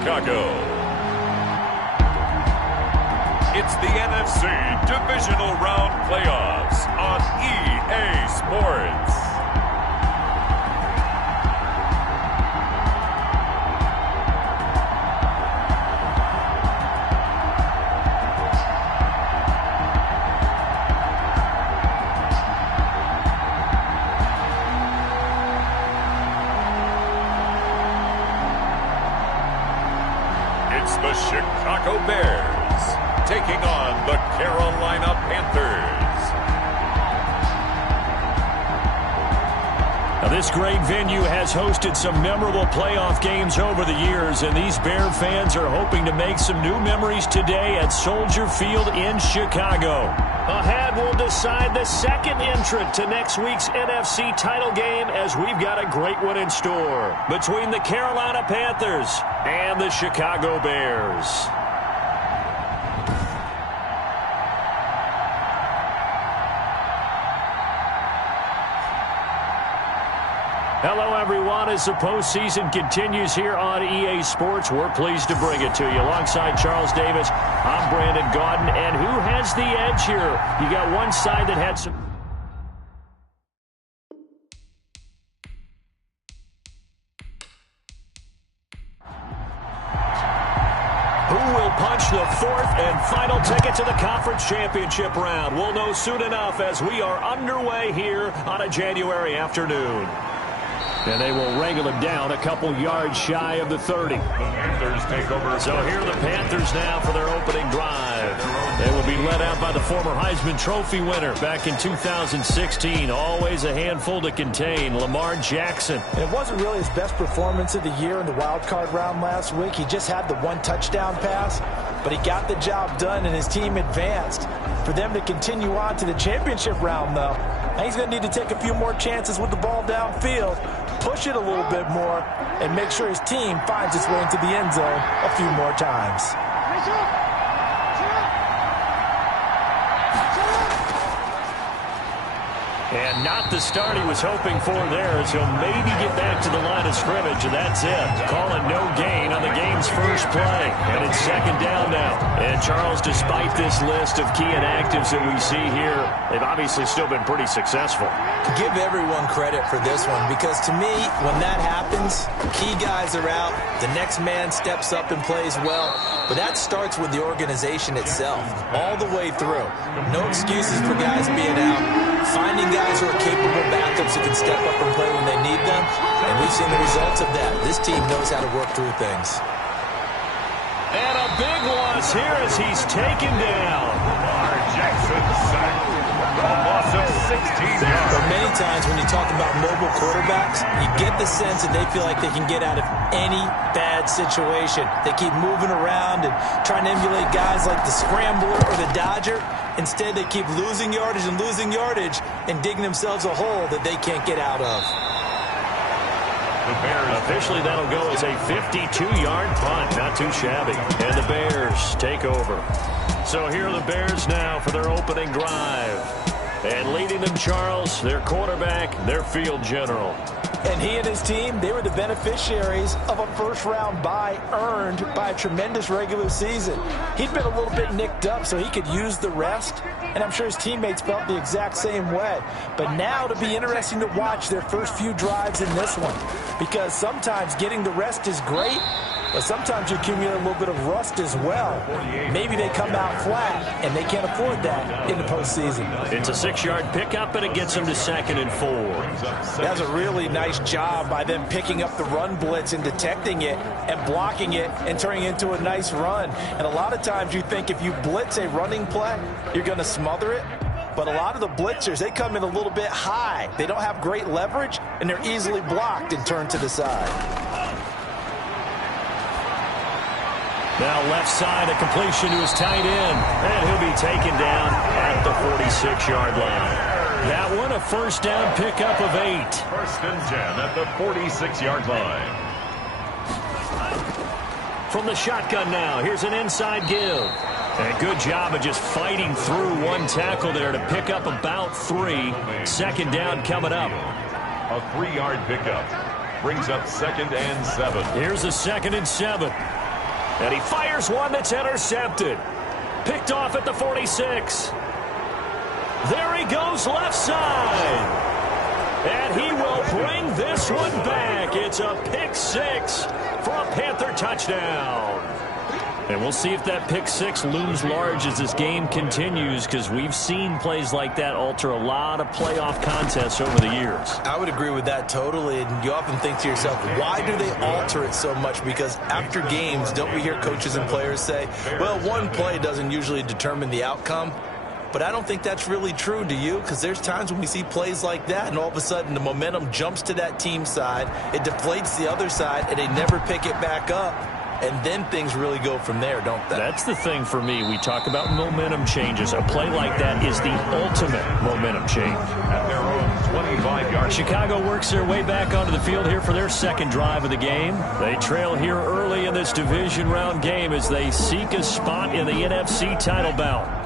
Chicago. It's the NFC Divisional Round Playoffs on EA Sports. It's the Chicago Bears taking on the Carolina Panthers. Now, this great venue has hosted some memorable playoff games over the years, and these Bear fans are hoping to make some new memories today at Soldier Field in Chicago. Ahead, we'll decide the second entrant to next week's NFC title game, as we've got a great one in store between the Carolina Panthers and the Chicago Bears. Hello, everyone. As the postseason continues here on EA Sports, we're pleased to bring it to you. Alongside Charles Davis, I'm Brandon Gaudin. And who has the edge here? You got one side that had some... Who will punch the fourth and final ticket to the conference championship round? We'll know soon enough as we are underway here on a January afternoon. And they will wrangle him down a couple yards shy of the 30. The Panthers take over. So here are the Panthers now for their opening drive. They will be led out by the former Heisman Trophy winner back in 2016. Always a handful to contain, Lamar Jackson. And it wasn't really his best performance of the year in the wild card round last week. He just had the one touchdown pass, but he got the job done and his team advanced. For them to continue on to the championship round, though, now he's going to need to take a few more chances with the ball downfield, push it a little bit more, and make sure his team finds its way into the end zone a few more times. And not the start he was hoping for there, as he'll maybe get back to the line of scrimmage, and that's it. Calling no gain on the game's first play. And it's second down now. And Charles, despite this list of key inactives that we see here, they've obviously still been pretty successful. Give everyone credit for this one, because to me, when that happens, key guys are out, the next man steps up and plays well, but that starts with the organization itself, all the way through. No excuses for guys being out, finding guys who are capable backups who can step up and play when they need them, and we've seen the results of that. This team knows how to work through things. And a big loss here as he's taken down. Lamar Jackson sacked. A loss of 16 yards. But many times when you talk about mobile quarterbacks, you get the sense that they feel like they can get out of any bad situation. They keep moving around and trying to emulate guys like the Scrambler or the Dodger. Instead, they keep losing yardage and digging themselves a hole that they can't get out of. The Bears, officially that'll go as a 52-yard punt. Not too shabby. And the Bears take over. So here are the Bears now for their opening drive. And leading them, Charles, their quarterback, their field general. And he and his team, they were the beneficiaries of a first-round bye earned by a tremendous regular season. He'd been a little bit nicked up, so he could use the rest, and I'm sure his teammates felt the exact same way. But now it'll be interesting to watch their first few drives in this one, because sometimes getting the rest is great, but sometimes you accumulate a little bit of rust as well. Maybe they come out flat, and they can't afford that in the postseason. It's a 6-yard pickup, and it gets them to 2nd and 4. That was a really nice job by them picking up the run blitz and detecting it and blocking it and turning it into a nice run. And a lot of times you think if you blitz a running play, you're going to smother it. But a lot of the blitzers, they come in a little bit high. They don't have great leverage, and they're easily blocked and turned to the side. Now left side, a completion to his tight end. And he'll be taken down at the 46-yard line. That one, a first down pickup of 8. First and 10 at the 46-yard line. From the shotgun now, here's an inside give. And good job of just fighting through one tackle there to pick up about 3. Second down coming up. A 3-yard pickup brings up 2nd and 7. Here's a 2nd and 7. And he fires one that's intercepted. Picked off at the 46. There he goes left side. And he will bring this one back. It's a pick six for a Panther touchdown. And we'll see if that pick six looms large as this game continues, because we've seen plays like that alter a lot of playoff contests over the years. I would agree with that totally. And you often think to yourself, why do they alter it so much? Because after games, don't we hear coaches and players say, well, one play doesn't usually determine the outcome? But I don't think that's really true, do you? Because there's times when we see plays like that, and all of a sudden the momentum jumps to that team side, it deflates the other side, and they never pick it back up. And then things really go from there, don't they? That's the thing for me. We talk about momentum changes. A play like that is the ultimate momentum change. At their own 25-yard. Chicago works their way back onto the field here for their second drive of the game. They trail here early in this division round game as they seek a spot in the NFC title bout.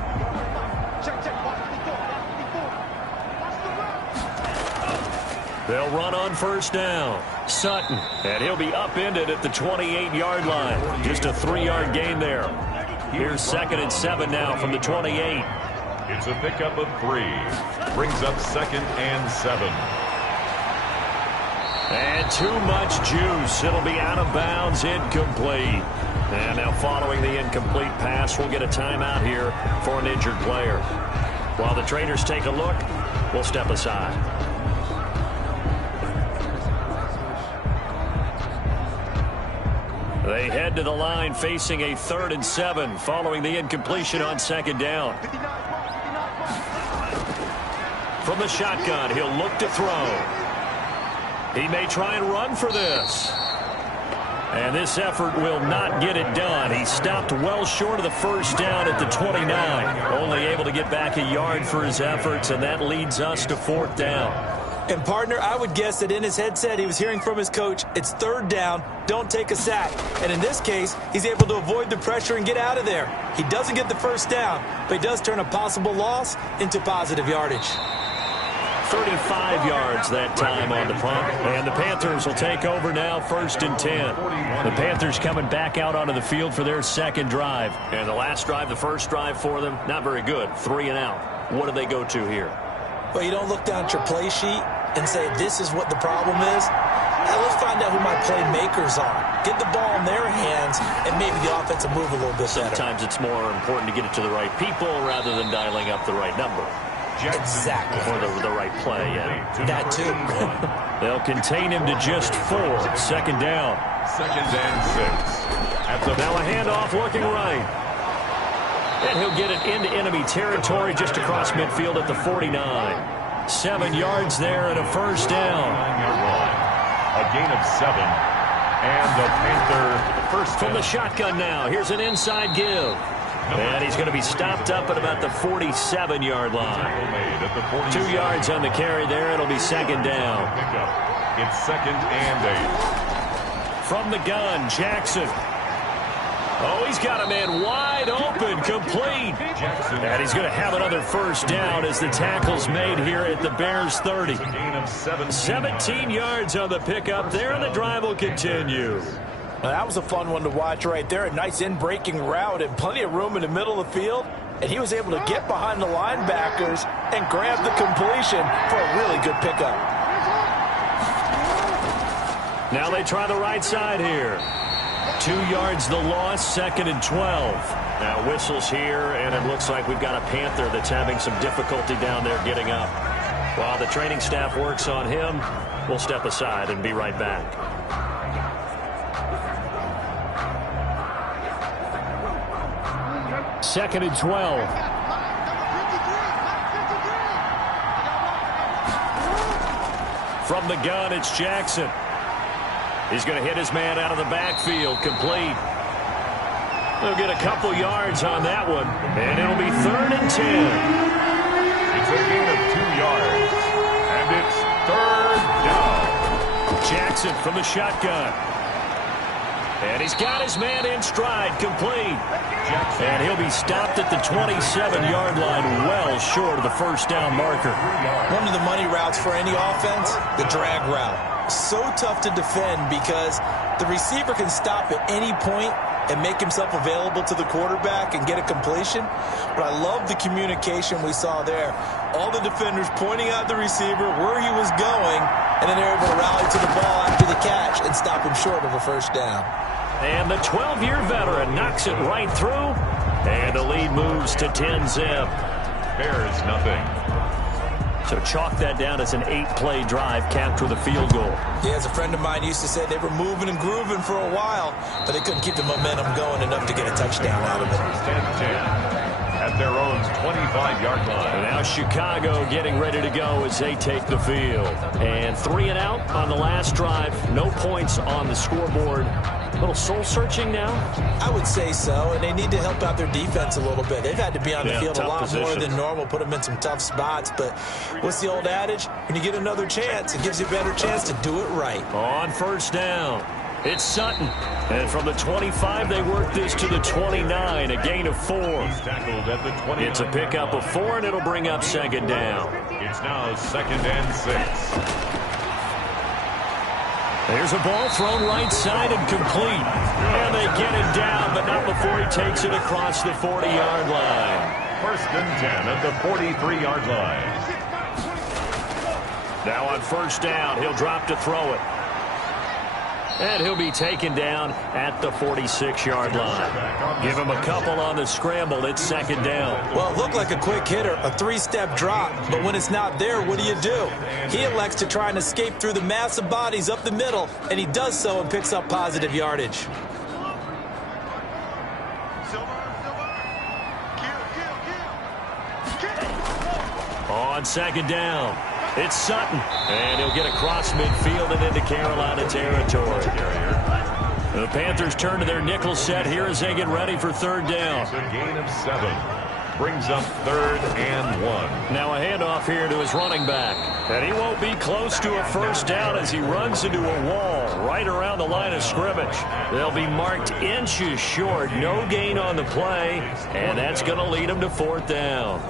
They'll run on first down. Sutton, and he'll be upended at the 28-yard line. Just a 3-yard gain there. Here's 2nd and 7 now from the 28. It's a pickup of 3. Brings up 2nd and 7. And too much juice. It'll be out of bounds, incomplete. And now following the incomplete pass, we'll get a timeout here for an injured player. While the trainers take a look, we'll step aside. They head to the line facing a 3rd and 7 following the incompletion on 2nd down. From the shotgun, he'll look to throw. He may try and run for this. And this effort will not get it done. He stopped well short of the first down at the 29. Only able to get back a yard for his efforts, and that leads us to 4th down. And, partner, I would guess that in his headset he was hearing from his coach, it's 3rd down, don't take a sack. And in this case, he's able to avoid the pressure and get out of there. He doesn't get the first down, but he does turn a possible loss into positive yardage. 35 yards that time on the punt. And the Panthers will take over now, 1st and 10. The Panthers coming back out onto the field for their second drive. And the last drive, the first drive for them, not very good. 3 and out. What do they go to here? Well, you don't look down at your play sheet and say, this is what the problem is. Now, let's find out who my playmakers are. Get the ball in their hands, and maybe the offense will move a little bit better. Sometimes it's more important to get it to the right people rather than dialing up the right number. Exactly. Or the right play, yeah. That too. They'll contain him to just 4. 2nd down. 2nd and 6. Now a handoff looking right. And he'll get it into enemy territory just across midfield at the 49. 7 yards there and a first down. A gain of 7. And the Panther first from the shotgun now. Here's an inside give. And he's going to be stopped up at about the 47-yard line. 2 yards on the carry there. It'll be 2nd down. It's 2nd and 8. From the gun, Jackson. Oh, he's got a man wide open, complete. And he's going to have another first down as the tackle's made here at the Bears 30. 17 yards on the pickup there, and the drive will continue. Well, that was a fun one to watch right there. A nice in-breaking route and plenty of room in the middle of the field. And he was able to get behind the linebackers and grab the completion for a really good pickup. Now they try the right side here. 2 yards the loss, 2nd and 12. Now whistles here, and it looks like we've got a Panther that's having some difficulty down there getting up. While the training staff works on him, we'll step aside and be right back. Second and 12. From the gun, it's Jackson. He's going to hit his man out of the backfield, complete. They'll get a couple yards on that one, and it'll be 3rd and 10. It's a gain of 2 yards, and it's 3rd down. Jackson from the shotgun. And he's got his man in stride, complete. Jackson. And he'll be stopped at the 27-yard line, well short of the first down marker. One of the money routes for any offense, the drag route. So tough to defend because The receiver can stop at any point and make himself available to the quarterback and get a completion. But I love the communication we saw there. All the defenders pointing out the receiver, where he was going, and then they're able to rally to the ball after the catch and stop him short of a first down. And the 12-year veteran knocks it right through, and the lead moves to 10-zip. Bears nothing. So chalk that down as an 8-play drive capped with a field goal. Yeah, as a friend of mine used to say, they were moving and grooving for a while, but they couldn't keep the momentum going enough to get a touchdown out of it. 10-10 at their own 25-yard line. And now Chicago getting ready to go as they take the field. And 3 and out on the last drive. No points on the scoreboard. A little soul-searching now? I would say so, and they need to help out their defense a little bit. They've had to be on the field a lot more than normal, put them in some tough spots. But what's the old adage? When you get another chance, it gives you a better chance to do it right. On first down, it's Sutton. And from the 25, they work this to the 29, a gain of 4. He's tackled at the 29. It's a pickup of 4, and it'll bring up second down. It's now 2nd and 6. There's a ball thrown right side and complete. And they get it down, but not before he takes it across the 40-yard line. 1st and 10 at the 43-yard line. Now on first down, he'll drop to throw it. And he'll be taken down at the 46-yard line. Give him a couple on the scramble. It's second down. Well, it looked like a quick hitter, a 3-step drop. But when it's not there, what do? He elects to try and escape through the mass of bodies up the middle, and he does so and picks up positive yardage. On second down, it's Sutton, and he'll get across midfield and into Carolina territory. The Panthers turn to their nickel set here as they get ready for third down. It's a gain of 7. Brings up 3rd and 1. Now a handoff here to his running back. And he won't be close to a first down as he runs into a wall right around the line of scrimmage. They'll be marked inches short. No gain on the play, and that's going to lead him to 4th down.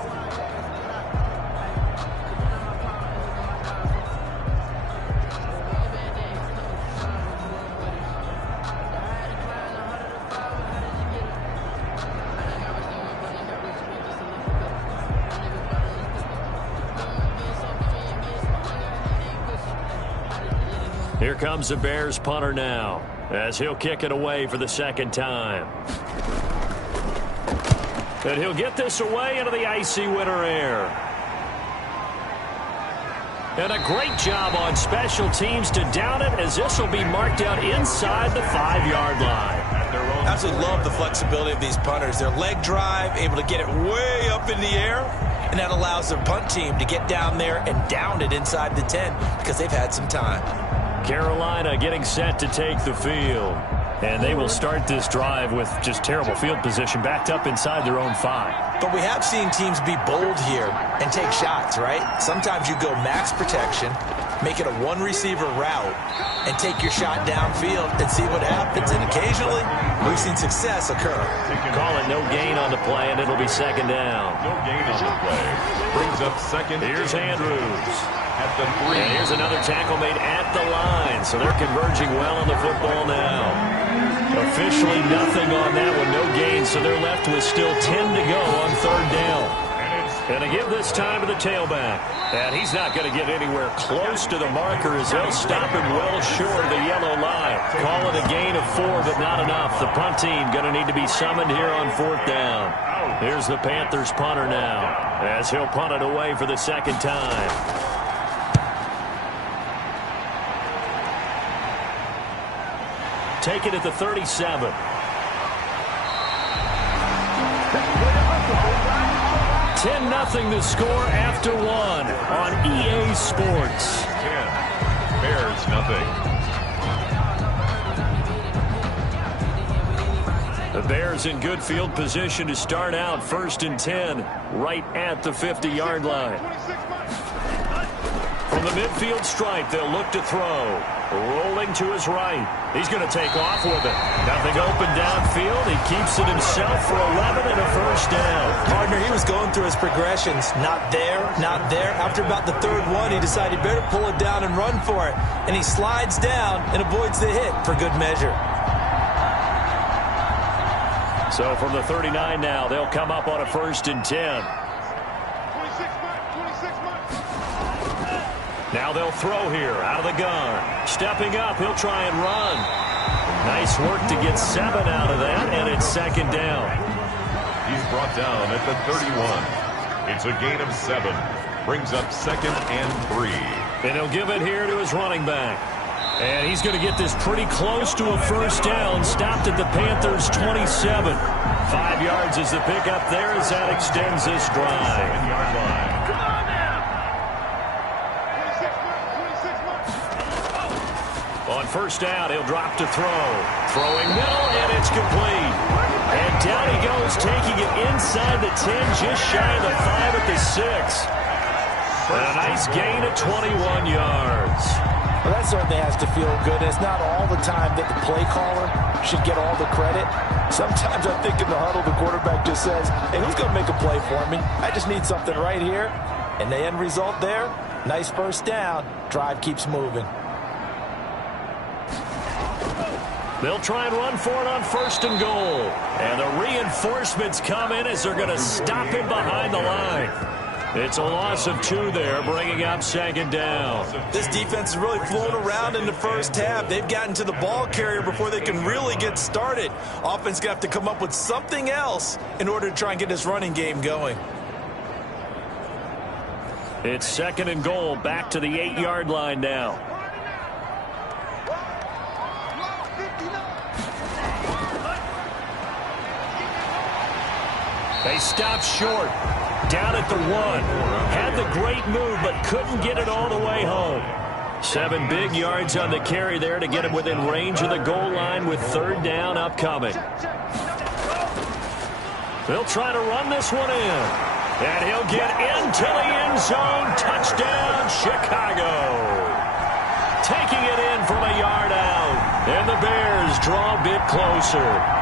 Here comes the Bears punter now, as he'll kick it away for the second time. And he'll get this away into the icy winter air. And a great job on special teams to down it, as this will be marked out inside the 5-yard line. Absolutely love the flexibility of these punters. Their leg drive, able to get it way up in the air, and that allows their punt team to get down there and down it inside the 10 because they've had some time. Carolina getting set to take the field. And they will start this drive with just terrible field position, backed up inside their own 5. But we have seen teams be bold here and take shots, right? Sometimes you go max protection, make it a one-receiver route, and take your shot downfield and see what happens. And occasionally, we've seen success occur. Call it no gain on the play, and it'll be second down. No gain on the play. Brings up 2nd. Here's Andrews. At the 3. And here's another tackle made at the line. So they're converging well on the football now. Officially nothing on that one, no gain. So they're left with still 10 to go on third down. And to give this time to the tailback. And he's not going to get anywhere close to the marker as they'll stop him well short of the yellow line. Call it a gain of 4, but not enough. The punt team going to need to be summoned here on 4th down. Here's the Panthers punter now, as he'll punt it away for the second time. Take it at the 37. $10-0 the score after 1 on EA Sports. 10. Bears nothing. The Bears in good field position to start out 1st and 10 right at the 50-yard line. From the midfield stripe, they'll look to throw. Rolling to his right. He's going to take off with it. Nothing open downfield. He keeps it himself for 11 and a first down. Partner, he was going through his progressions. Not there, not there. After about the third one, he decided he better pull it down and run for it. And he slides down and avoids the hit for good measure. So from the 39 now, they'll come up on a 1st and 10. Now they'll throw here out of the gun. Stepping up, he'll try and run. Nice work to get 7 out of that, and it's 2nd down. He's brought down at the 31. It's a gain of 7. Brings up 2nd and 3. And he'll give it here to his running back. And he's going to get this pretty close to a first down. Stopped at the Panthers' 27. 5 yards is the pickup there as that extends this drive. 7-yard line. On first down, he'll drop to throw. Throwing middle, and it's complete. And down he goes, taking it inside the 10, just shy of the 5 at the 6. And a nice gain of 21 yards. Well, that certainly has to feel good. It's not all the time that the play caller should get all the credit. Sometimes I think in the huddle, the quarterback just says, hey, who's going to make a play for me? I just need something right here. And the end result there, nice first down. Drive keeps moving. They'll try and run for it on 1st and goal. And the reinforcements come in as they're going to stop him behind the line. It's a loss of 2 there, bringing up 2nd down. This defense is really flown around in the first half. They've gotten to the ball carrier before they can really get started. Offense going to have to come up with something else in order to try and get this running game going. It's 2nd and goal, back to the 8-yard line now. They stop short. Down at the 1. Had the great move, but couldn't get it all the way home. 7 big yards on the carry there to get him within range of the goal line with 3rd down upcoming. They'll try to run this one in. And he'll get into the end zone. Touchdown, Chicago. Taking it in from a yard out. And the Bears draw a bit closer.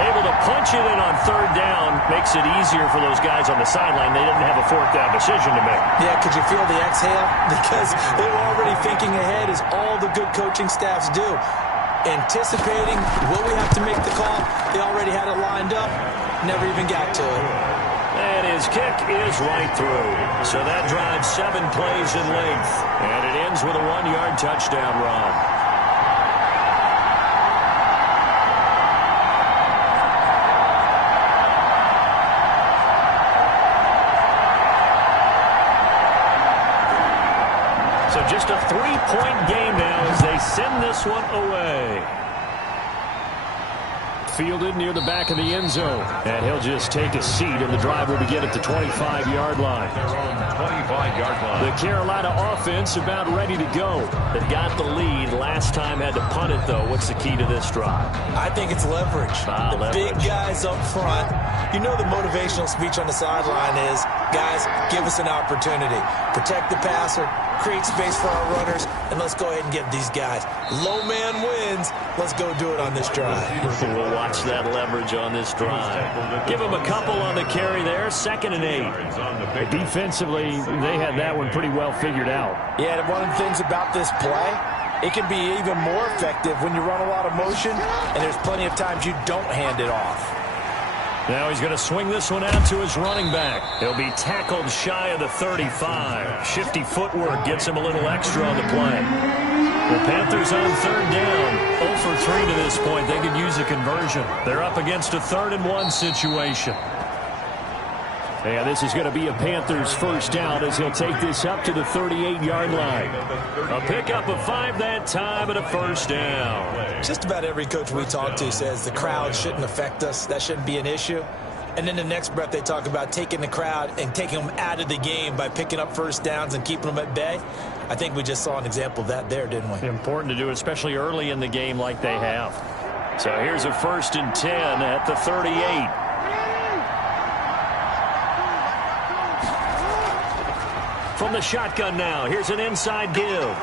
Able to punch it in on 3rd down makes it easier for those guys on the sideline. They didn't have a 4th down decision to make. Yeah, could you feel the exhale? Because they were already thinking ahead, as all the good coaching staffs do. Anticipating, will we have to make the call? They already had it lined up. Never even got to it. And his kick is right through. So that drives 7 plays in length. And it ends with a 1-yard touchdown run. So just a 3-point game now as they send this one away. Fielded near the back of the end zone. And he'll just take a seat, and the drive will begin at the 25-yard line. 25-yard line. The Carolina offense about ready to go. They got the lead. Last time had to punt it, though. What's the key to this drive? I think it's leverage. Big guys up front. You know the motivational speech on the sideline is, guys, give us an opportunity. Protect the passer, create space for our runners, and let's go ahead and get these guys. Low man wins. Let's go do it on this drive. We'll watch that leverage on this drive. Give them a couple on the carry there. 2nd and 8. Defensively, they had that one pretty well figured out. Yeah, and one of the things about this play, it can be even more effective when you run a lot of motion, and there's plenty of times you don't hand it off. Now he's going to swing this one out to his running back. He'll be tackled shy of the 35. Shifty footwork gets him a little extra on the play. The Panthers on 3rd down. 0 for 3 to this point. They could use a conversion. They're up against a 3rd and 1 situation. And this is going to be a Panthers first down as he'll take this up to the 38-yard line. A pickup of 5 that time and a first down. Just about every coach we talk to says the crowd shouldn't affect us. That shouldn't be an issue. And then the next breath they talk about taking the crowd and taking them out of the game by picking up first downs and keeping them at bay. I think we just saw an example of that there, didn't we? Important to do, especially early in the game like they have. So here's a 1st and 10 at the 38. From the shotgun now, here's an inside give.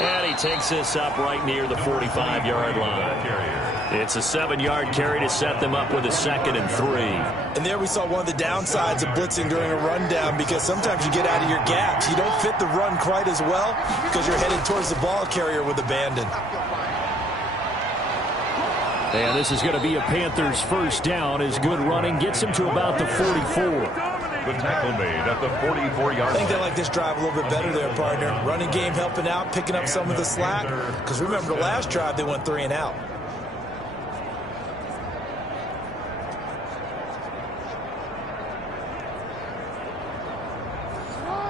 And he takes this up right near the 45-yard line. It's a 7-yard carry to set them up with a 2nd and 3. And there we saw one of the downsides of blitzing during a rundown, because sometimes you get out of your gaps. You don't fit the run quite as well because you're headed towards the ball carrier with abandon. And this is going to be a Panthers first down as good running gets him to about the 44. The tackle made at the 44-yard line. I think they like this drive a little bit better there, partner. Running game helping out, picking up some of the slack. Because remember, the last drive, they went 3 and out.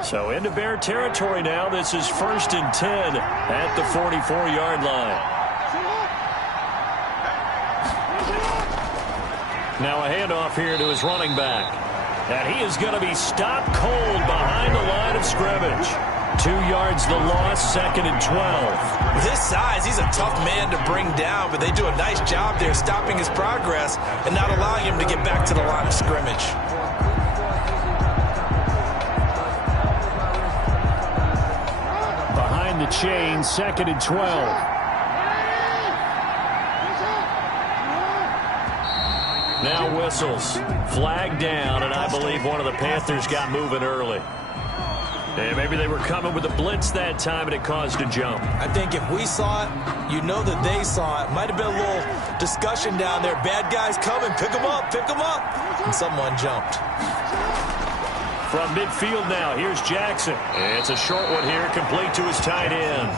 So into Bear territory now. This is 1st and 10 at the 44-yard line. Now a handoff here to his running back. And he is going to be stopped cold behind the line of scrimmage. 2 yards the loss, 2nd and 12. With his size, he's a tough man to bring down, but they do a nice job there stopping his progress and not allowing him to get back to the line of scrimmage. Behind the chain, 2nd and 12. Now whistles. Flag down, and I believe one of the Panthers got moving early. And maybe they were coming with a blitz that time, and it caused a jump. I think if we saw it, you know that they saw it. Might have been a little discussion down there. Bad guys coming. Pick them up. Pick them up. And someone jumped. From midfield now, here's Jackson. It's a short one here, complete to his tight end.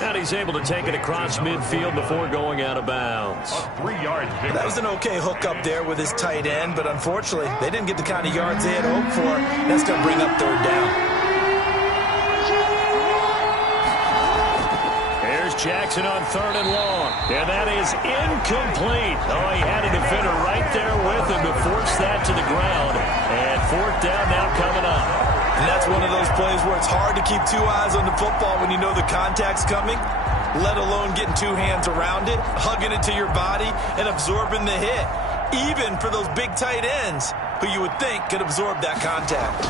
And he's able to take it across midfield before going out of bounds. A 3-yard pick. That was an okay hook up there with his tight end, but unfortunately, they didn't get the kind of yards they had hoped for. That's going to bring up 3rd down. Here's Jackson on 3rd and long. And that is incomplete. Oh, he had a defender right there with him to force that to the ground. And 4th down now coming up. And that's one of those plays where it's hard to keep 2 eyes on the football when you know the contact's coming, let alone getting 2 hands around it, hugging it to your body, and absorbing the hit. Even for those big tight ends who you would think could absorb that contact.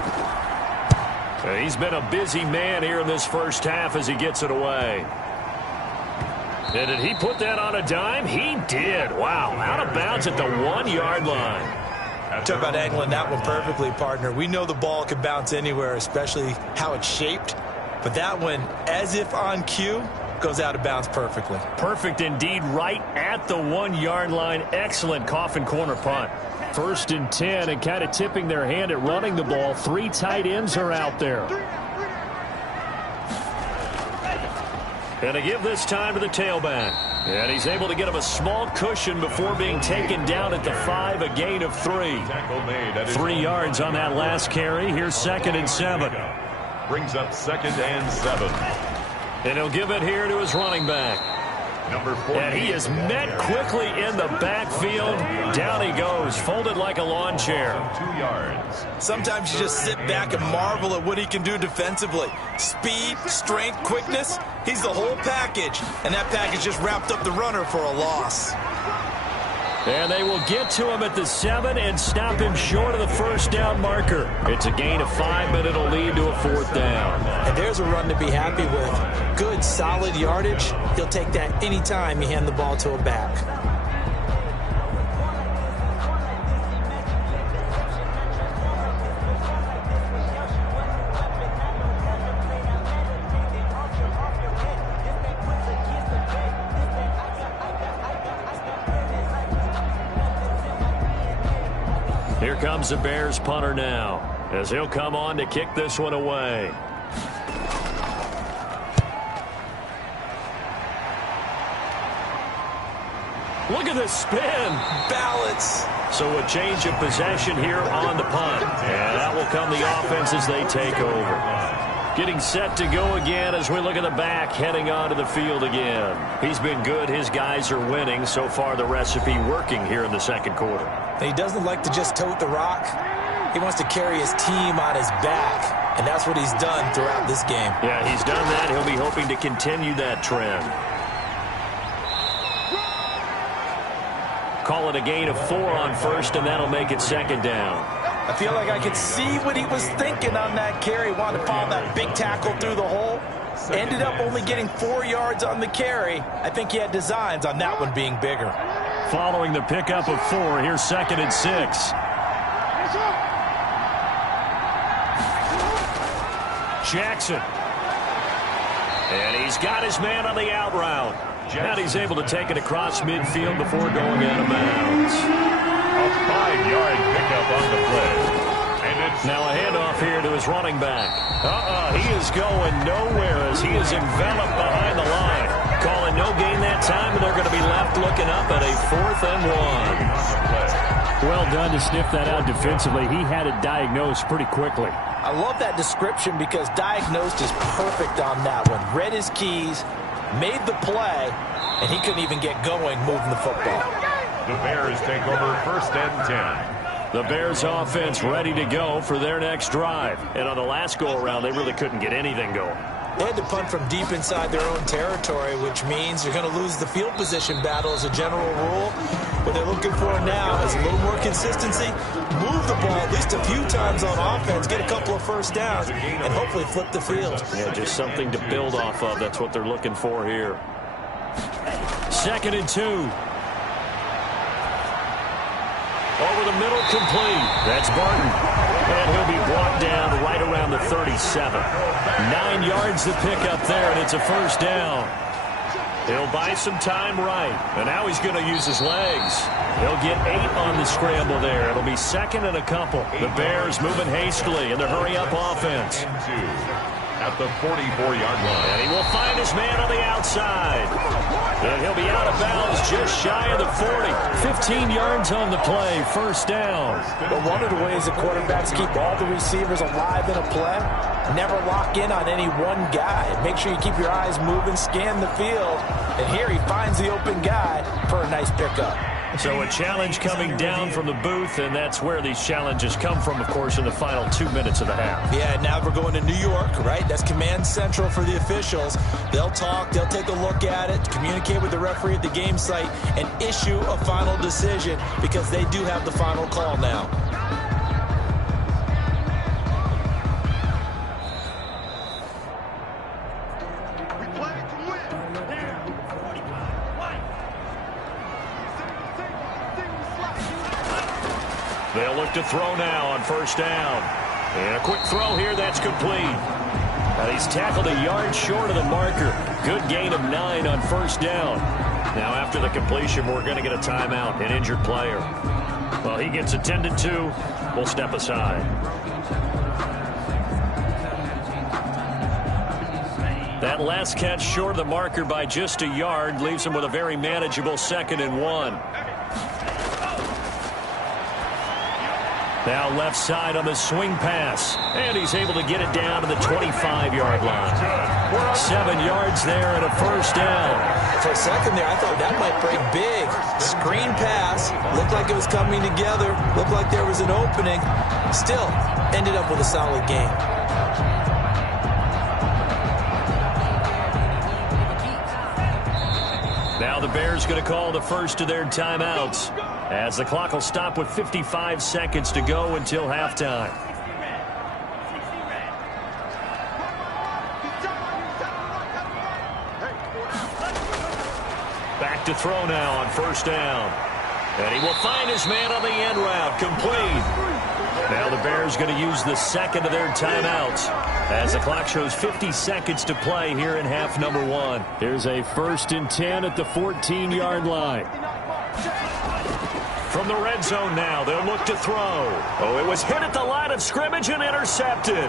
He's been a busy man here in this first half as he gets it away. And did he put that on a dime? He did. Wow, out of bounds at the 1-yard line. Talk about angling that one perfectly, partner. We know the ball could bounce anywhere, especially how it's shaped. But that one, as if on cue, goes out of bounds perfectly. Perfect indeed, right at the 1-yard line. Excellent coffin corner punt. 1st and 10, and kind of tipping their hand at running the ball. 3 tight ends are out there. And to give this time to the tailback. And he's able to get him a small cushion before being taken down at the 5, a gain of 3. 3 yards on that last carry. Here's 2nd and 7. Brings up 2nd and 7. And he'll give it here to his running back. Number 4. And he is met quickly in the backfield. Down he goes, folded like a lawn chair. 2 yards. Sometimes you just sit back and marvel at what he can do defensively. Speed, strength, quickness. He's the whole package. And that package just wrapped up the runner for a loss. And they will get to him at the 7 and stop him short of the 1st down marker. It's a gain of 5, but it'll lead to a 4th down. And there's a run to be happy with. Good, solid yardage. He'll take that anytime you hand the ball to a back. Here comes the Bears punter now, as he'll come on to kick this one away. Look at this spin. Balance. So a change of possession here on the punt. And that will come the offense as they take over. Getting set to go again as we look at the back, heading onto the field again. He's been good. His guys are winning. So far, the recipe working here in the 2nd quarter. He doesn't like to just tote the rock. He wants to carry his team on his back, and that's what he's done throughout this game. Yeah, he's done that. He'll be hoping to continue that trend. Call it a gain of 4 on 1st, and that'll make it 2nd down. I feel like I could see what he was thinking on that carry. Wanted to follow that big tackle through the hole. Ended up only getting 4 yards on the carry. I think he had designs on that one being bigger. Following the pickup of 4, here's 2nd and 6. Jackson. And he's got his man on the out route. And he's able to take it across midfield before going out of bounds. A 5-yard pickup on the play. And it's now a handoff here to his running back. He is going nowhere as he is enveloped behind the line. Calling no gain that time, and they're going to be left looking up at a 4th and 1. Well done to sniff that out defensively. He had it diagnosed pretty quickly. I love that description because diagnosed is perfect on that one. Read his keys, made the play, and he couldn't even get going moving the football. The Bears take over 1st and 10. The Bears offense ready to go for their next drive. And on the last go-around, they really couldn't get anything going. They had to punt from deep inside their own territory, which means you're going to lose the field position battle as a general rule. What they're looking for now is a little more consistency, move the ball at least a few times on offense, get a couple of first downs, and hopefully flip the field. Yeah, just something to build off of. That's what they're looking for here. 2nd and 2. Over the middle, complete. That's Barton. And he'll be brought down right around the 37. 9 yards to pick up there, and it's a 1st down. He'll buy some time right. And now he's going to use his legs. He'll get 8 on the scramble there. It'll be 2nd and a couple. The Bears moving hastily in the hurry-up offense. At the 44-yard line. And he will find his man on the outside. And he'll be out of bounds just shy of the 40. 15 yards on the play, 1st down. But one of the ways the quarterbacks keep all the receivers alive in a play, never lock in on any one guy. Make sure you keep your eyes moving, scan the field. And here he finds the open guy for a nice pickup. So a challenge coming down from the booth, and that's where these challenges come from, of course, in the final 2 minutes of the half. Yeah, now we're going to New York, right? That's command central for the officials. They'll talk, they'll take a look at it, communicate with the referee at the game site, and issue a final decision because they do have the final call now. They'll look to throw now on 1st down. And a quick throw here, that's complete. And he's tackled a yard short of the marker. Good gain of 9 on 1st down. Now after the completion, we're going to get a timeout, an injured player. Well, he gets attended to. We'll step aside. That last catch short of the marker by just a yard leaves him with a very manageable 2nd and 1. Now left side on the swing pass. And he's able to get it down to the 25-yard line. 7 yards there and a 1st down. For a second there, I thought that might break big. Screen pass. Looked like it was coming together. Looked like there was an opening. Still, ended up with a solid game. Now the Bears going to call the first of their timeouts, as the clock will stop with 55 seconds to go until halftime. Back to throw now on 1st down. And he will find his man on the end route, complete. Now the Bears going to use the 2nd of their timeouts, as the clock shows 50 seconds to play here in half number 1. Here's a 1st and 10 at the 14-yard line. From the red zone now, they'll look to throw. Oh, it was hit at the line of scrimmage and intercepted.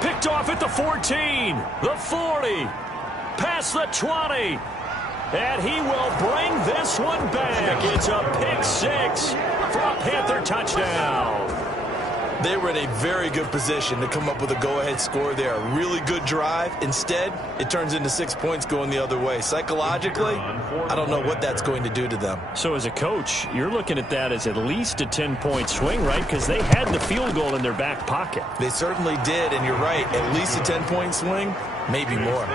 Picked off at the 14, the 40, past the 20. And he will bring this one back. It's a pick 6 for a Panther touchdown. They were in a very good position to come up with a go-ahead score there. A really good drive. Instead, it turns into 6 points going the other way. Psychologically, I don't know what that's going to do to them. So as a coach, you're looking at that as at least a 10-point swing, right? Because they had the field goal in their back pocket. They certainly did, and you're right. At least a 10-point swing, maybe more.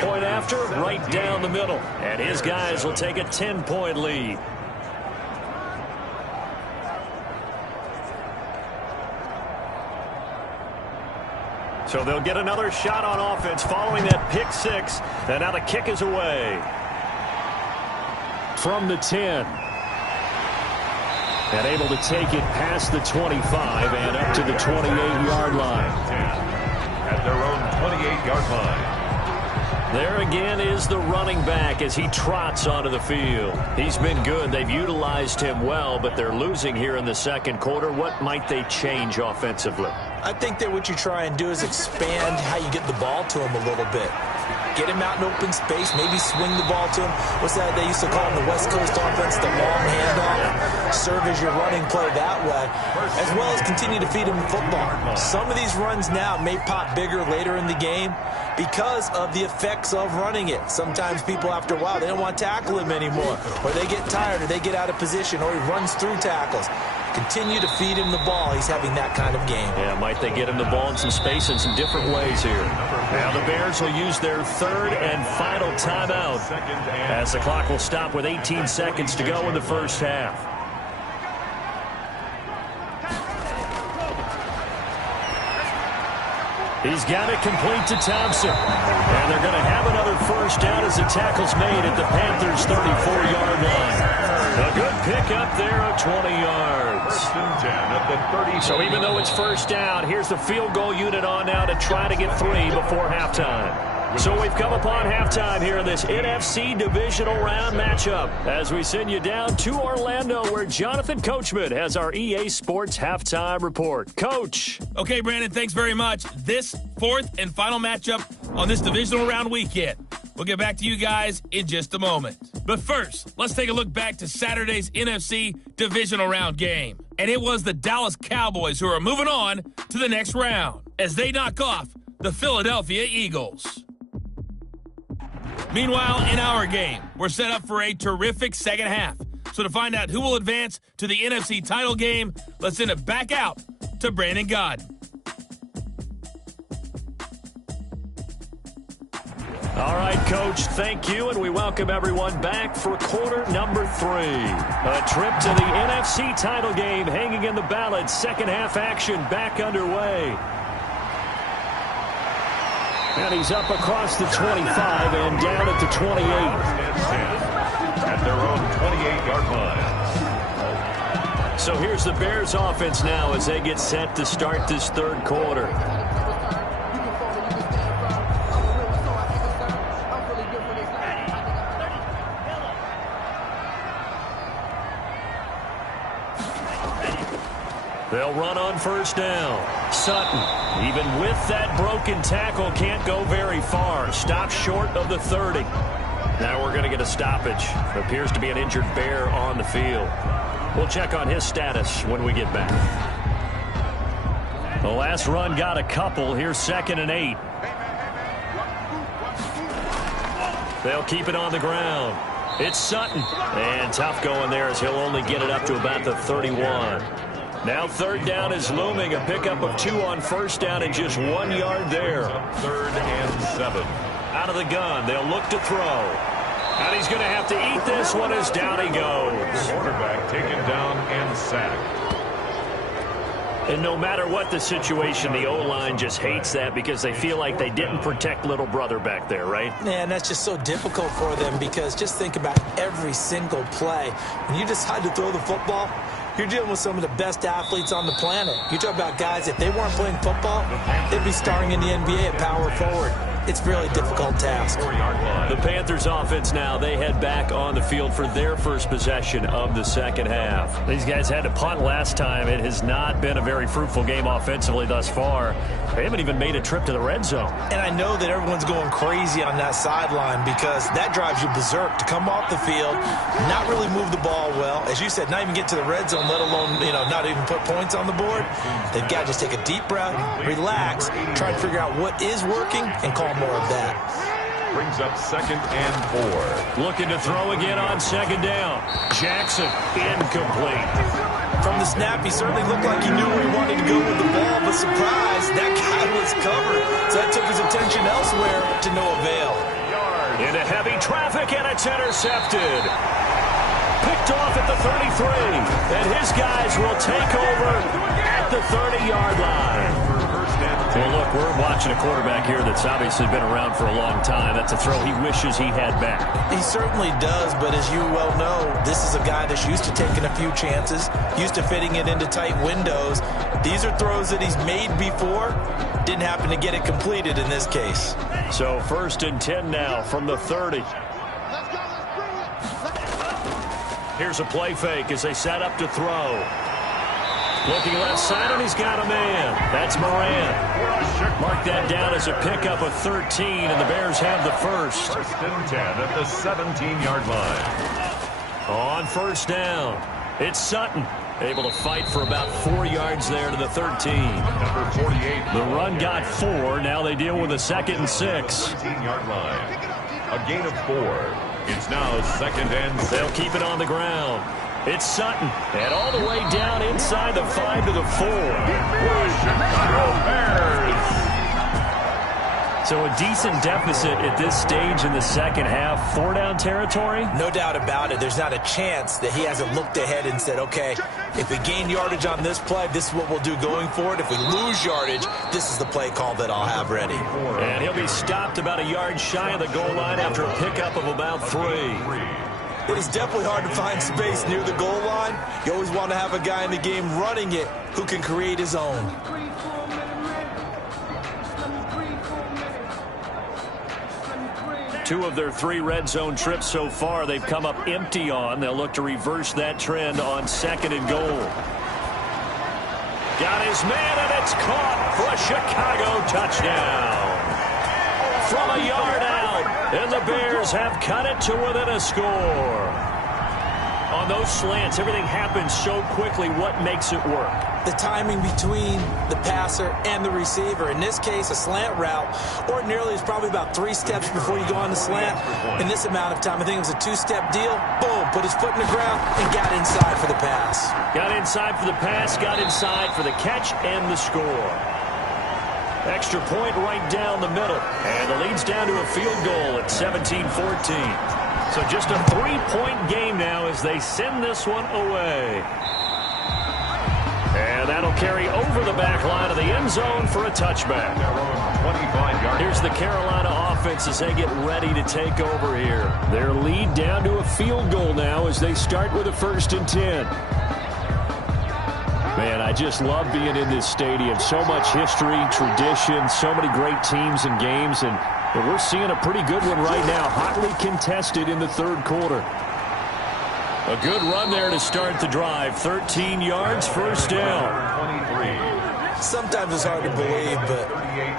Point after, right down the middle. And his guys will take a 10-point lead. So they'll get another shot on offense following that pick six. And now the kick is away. From the 10. And able to take it past the 25 and up to the 28-yard line. At their own 28-yard line. There again is the running back as he trots onto the field. He's been good. They've utilized him well, but they're losing here in the second quarter. What might they change offensively? I think that what you try and do is expand how you get the ball to him a little bit. Get him out in open space, maybe swing the ball to him. What's that they used to call in the West Coast offense, the long handoff? Serve as your running play that way, as well as continue to feed him the football. Some of these runs now may pop bigger later in the game because of the effects of running it. Sometimes people, after a while, they don't want to tackle him anymore, or they get tired, or they get out of position, or he runs through tackles. Continue to feed him the ball. He's having that kind of game. Yeah, might they get him the ball in some space in some different ways here. Now the Bears will use their third and final timeout as the clock will stop with 18 seconds to go in the first half. He's got it complete to Thompson. And they're going to have another first down as the tackle's made at the Panthers' 34-yard line. A good pickup there of 20 yards. First and 10 at the 30. So even though it's first down, here's the field goal unit on now to try to get 3 before halftime. So we've come upon halftime here in this NFC divisional round matchup as we send you down to Orlando where Jonathan Coachman has our EA Sports halftime report. Coach. Okay, Brandon, thanks very much. This fourth and final matchup on this divisional round weekend. We'll get back to you guys in just a moment. But first, let's take a look back to Saturday's NFC divisional round game. And it was the Dallas Cowboys who are moving on to the next round as they knock off the Philadelphia Eagles. Meanwhile, in our game, we're set up for a terrific second half. So to find out who will advance to the NFC title game, let's send it back out to Brandon Godden. All right, Coach, thank you, and we welcome everyone back for quarter number 3. A trip to the NFC title game hanging in the balance. Second half action back underway. And he's up across the 25 and down at the 28. At their own 28-yard line. So here's the Bears offense now as they get set to start this third quarter. They'll run on first down. Sutton, even with that broken tackle, can't go very far. Stops short of the 30. Now we're going to get a stoppage. Appears to be an injured Bear on the field. We'll check on his status when we get back. The last run got a couple. Here's 2nd and 8. They'll keep it on the ground. It's Sutton. And tough going there as he'll only get it up to about the 31. Now third down is looming. A pickup of 2 on first down and just 1 yard there. 3rd and 7. Out of the gun. They'll look to throw. And he's going to have to eat this one as down he goes. Quarterback taken down and sacked. And no matter what the situation, the O-line just hates that because they feel like they didn't protect little brother back there, right? Man, that's just so difficult for them because just think about every single play. When you decide to throw the football, you're dealing with some of the best athletes on the planet. You talk about guys, if they weren't playing football, they'd be starring in the NBA at power forward. It's a really difficult task. The Panthers offense now, they head back on the field for their first possession of the second half. These guys had to punt last time. It has not been a very fruitful game offensively thus far. They haven't even made a trip to the red zone. And I know that everyone's going crazy on that sideline because that drives you berserk to come off the field, not really move the ball well. As you said, not even get to the red zone, let alone, not even put points on the board. They've got to just take a deep breath, relax, try to figure out what is working, and call more of that. Brings up 2nd and 4. Looking to throw again on second down. Jackson, incomplete. From the snap, he certainly looked like he knew where he wanted to go with the ball, but surprise, that guy was covered. So that took his attention elsewhere to no avail. Into heavy traffic, and it's intercepted. Picked off at the 33, and his guys will take over at the 30-yard line. First Well, look, we're watching a quarterback here that's obviously been around for a long time. That's a throw he wishes he had back. He certainly does, but as you well know, this is a guy that's used to taking a few chances, used to fitting it into tight windows. These are throws that he's made before. Didn't happen to get it completed in this case. So 1st and 10 now from the 30. Here's a play fake as they set up to throw. Looking left side, and he's got a man. That's Moran. Mark that down as a pickup of 13, and the Bears have the first. 1st and 10 at the 17-yard line. On 1st down, it's Sutton. Able to fight for about 4 yards there to the 13. Number 48. The run got 4. Now they deal with a 2nd and 6. 13-yard line. A gain of 4. It's now 2nd and 6. They'll keep it on the ground. It's Sutton. And all the way down inside the 5 to the 4. Chicago Bears. So a decent deficit at this stage in the second half. 4-down territory? No doubt about it. There's not a chance that he hasn't looked ahead and said, okay, if we gain yardage on this play, this is what we'll do going forward. If we lose yardage, this is the play call that I'll have ready. And he'll be stopped about a yard shy of the goal line after a pickup of about 3. It is definitely hard to find space near the goal line. You always want to have a guy in the game running it who can create his own. Two of their 3 red zone trips so far, they've come up empty on. They'll look to reverse that trend on 2nd and goal. Got his man, and it's caught for a Chicago touchdown. From a yard out, and the Bears have cut it to within a score. On those slants, everything happens so quickly. What makes it work? The timing between the passer and the receiver. In this case, a slant route ordinarily is probably about 3 steps before you go on the slant. In this amount of time, I think it was a 2-step deal. Boom, put his foot in the ground and got inside for the pass. Got inside for the pass, got inside for the catch and the score. Extra point right down the middle. And the lead's down to a field goal at 17-14. So just a 3-point game now as they send this one away. And that'll carry over the back line of the end zone for a touchback. 25 yards. Here's the Carolina offense as they get ready to take over here. Their lead down to a field goal now as they start with a 1st and 10. Man, I just love being in this stadium. So much history, tradition, so many great teams and games, and we're seeing a pretty good one right now, hotly contested in the 3rd quarter. A good run there to start the drive. 13 yards, 1st down. 23. Sometimes it's hard to believe, but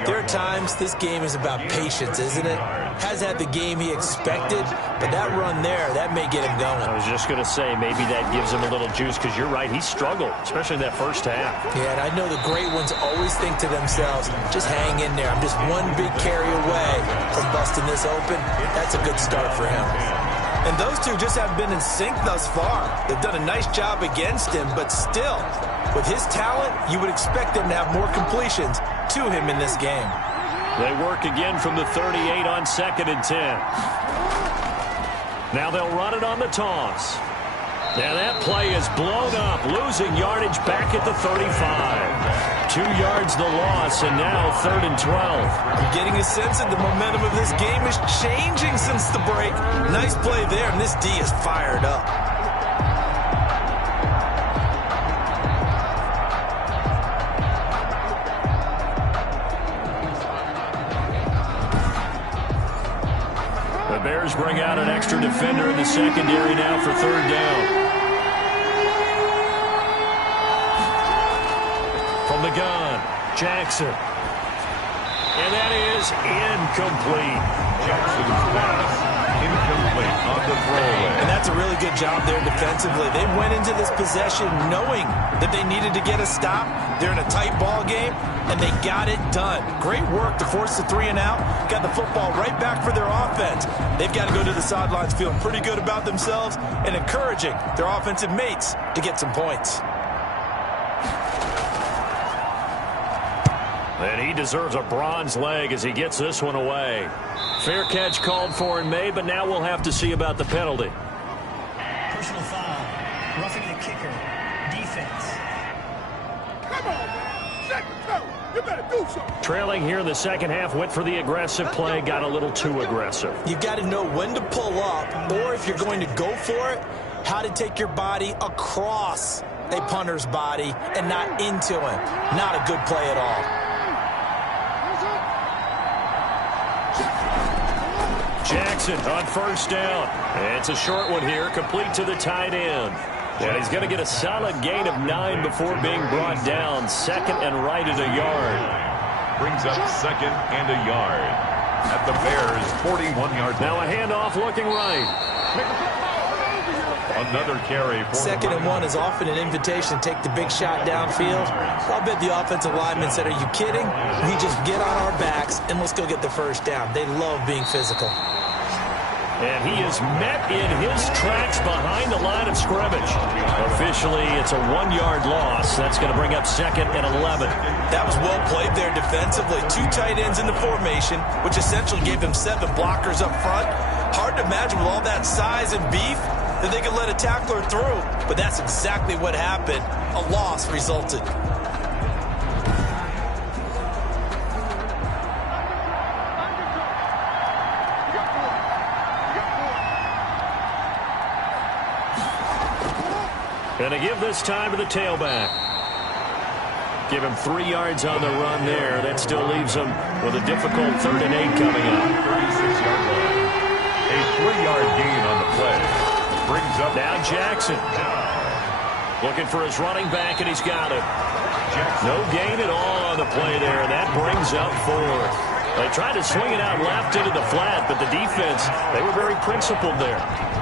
there are times this game is about patience, isn't it? Has had the game he expected, but that run there, that may get him going. I was just going to say, maybe that gives him a little juice, because you're right, he struggled, especially in that 1st half. Yeah, and I know the great ones always think to themselves, just hang in there. I'm just one big carry away from busting this open. That's a good start for him. And those two just haven't been in sync thus far. They've done a nice job against him, but still, with his talent, you would expect them to have more completions to him in this game. They work again from the 38 on 2nd and 10. Now they'll run it on the toss. Now that play is blown up, losing yardage back at the 35. 2 yards the loss, and now 3rd and 12. I'm getting a sense that the momentum of this game is changing since the break. Nice play there, and this D is fired up. The Bears bring out an extra defender in the secondary now for 3rd down. From the gun, Jackson. And that is incomplete. Jackson's pass incomplete on the throwaway. And that's a really good job there defensively. They went into this possession knowing that they needed to get a stop. They're in a tight ball game, and they got it done. Great work to force the 3 and out. Got the football right back for their offense. They've got to go to the sidelines feeling pretty good about themselves and encouraging their offensive mates to get some points. And he deserves a bronze leg as he gets this one away. Fair catch called for and made, but now we'll have to see about the penalty. Personal foul. Roughing the kicker. Defense. Trailing here in the second half, went for the aggressive play, got a little too aggressive. You've got to know when to pull up, or if you're going to go for it, how to take your body across a punter's body and not into him. Not a good play at all. Jackson on first down. It's a short one here, complete to the tight end. And he's going to get a solid gain of 9 before being brought down. Second and right at a yard. Brings up second and a yard at the Bears' 41-yard line. Now a handoff looking right. Another carry. Second and 1 is often an invitation to take the big shot downfield. I'll bet the offensive lineman said, are you kidding? We just get on our backs and let's go get the first down. They love being physical. And he is met in his tracks behind the line of scrimmage. Officially, it's a 1-yard loss. That's going to bring up second and 11. That was well played there defensively. 2 tight ends in the formation, which essentially gave them 7 blockers up front. Hard to imagine with all that size and beef that they could let a tackler through. But that's exactly what happened. A loss resulted. And to give this time to the tailback. Give him 3 yards on the run there. That still leaves him with a difficult 3rd and 8 coming up. 36-yard line. A 3-yard gain on the play. Brings up now Jackson. Looking for his running back, and he's got it. No gain at all on the play there. That brings up 4. They tried to swing it out left into the flat, but the defense, they were very principled there.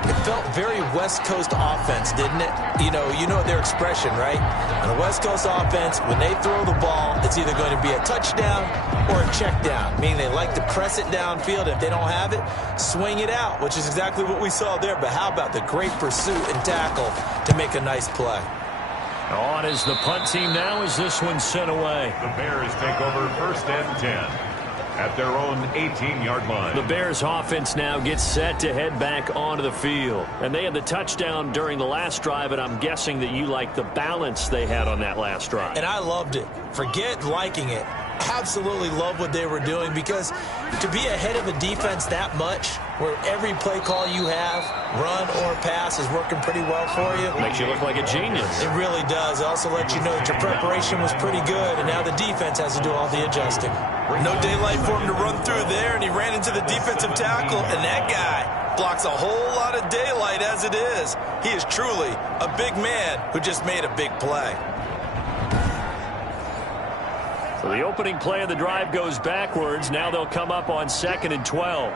It felt very West Coast offense, didn't it? You know their expression, right? On a West Coast offense, when they throw the ball, it's either going to be a touchdown or a check down, meaning they like to press it downfield. If they don't have it, swing it out, which is exactly what we saw there. But how about the great pursuit and tackle to make a nice play? On is the punt team now as this one's sent away. The Bears take over 1st and 10. At their own 18-yard line. The Bears offense now gets set to head back onto the field. And they had the touchdown during the last drive, and I'm guessing that you like the balance they had on that last drive. And I loved it. Forget liking it. Absolutely love what they were doing, because to be ahead of a defense that much, where every play call you have, run or pass, is working pretty well for you. Makes you look like a genius. It really does. It also lets you know that your preparation was pretty good, and now the defense has to do all the adjusting. No daylight for him to run through there, and he ran into the defensive tackle, and that guy blocks a whole lot of daylight as it is. He is truly a big man who just made a big play. So the opening play of the drive goes backwards. Now they'll come up on 2nd and 12.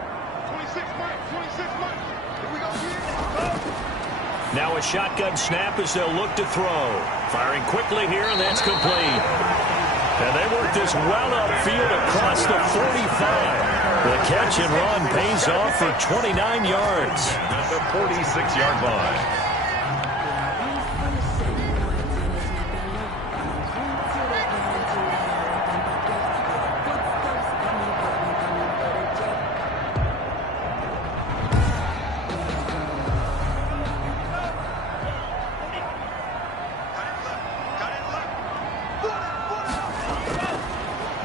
Now a shotgun snap as they'll look to throw. Firing quickly here, and that's complete. And they work this well upfield across the 45. The catch and run pays off for 29 yards. At the 46-yard line.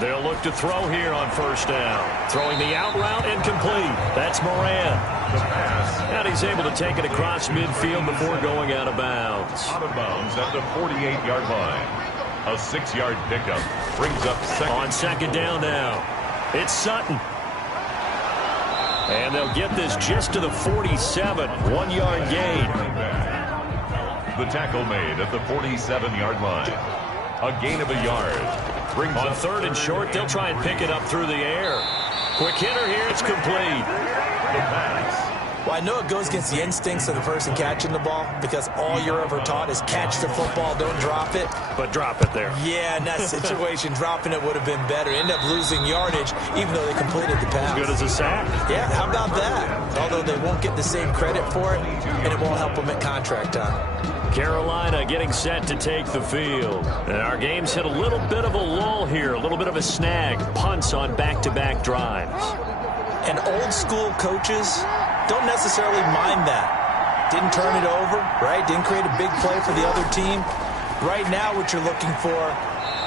They'll look to throw here on 1st down. Throwing the out route incomplete. That's Moran. And he's able to take it across midfield before going out of bounds. Out of bounds at the 48-yard line. A 6-yard pickup brings up second. On 2nd down now. It's Sutton. And they'll get this just to the 47. 1-yard gain. The tackle made at the 47-yard line. A gain of a yard. Brings on up 3rd and short, they'll try and pick it up through the air. Quick hitter here, it's complete. The pass. Well, I know it goes against the instincts of the person catching the ball, because all you're ever taught is catch the football, don't drop it. But drop it there. Yeah, in that situation, dropping it would have been better. End up losing yardage, even though they completed the pass. As good as a sack. Yeah, how about that? Although they won't get the same credit for it, and it won't help them at contract time. Carolina getting set to take the field. And our game's hit a little bit of a lull here, a little bit of a snag. Punts on back-to-back drives. And old-school coaches don't necessarily mind that. Didn't turn it over, right? Didn't create a big play for the other team. Right now what you're looking for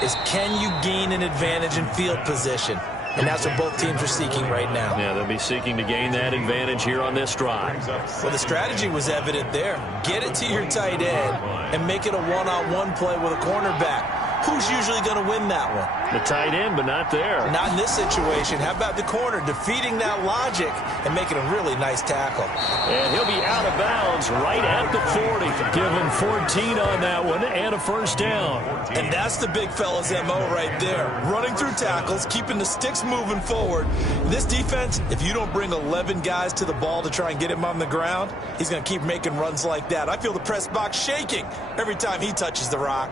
is can you gain an advantage in field position? And that's what both teams are seeking right now. Yeah, they'll be seeking to gain that advantage here on this drive. Well, the strategy was evident there. Get it to your tight end and make it a one-on-one play with a cornerback. Who's usually going to win that one? The tight end, but not there. Not in this situation. How about the corner defeating that logic and making a really nice tackle? And he'll be out of bounds right at the 40. Give him 14 on that one and a first down. And that's the big fella's MO right there. Running through tackles, keeping the sticks moving forward. This defense, if you don't bring 11 guys to the ball to try and get him on the ground, he's going to keep making runs like that. I feel the press box shaking every time he touches the rock.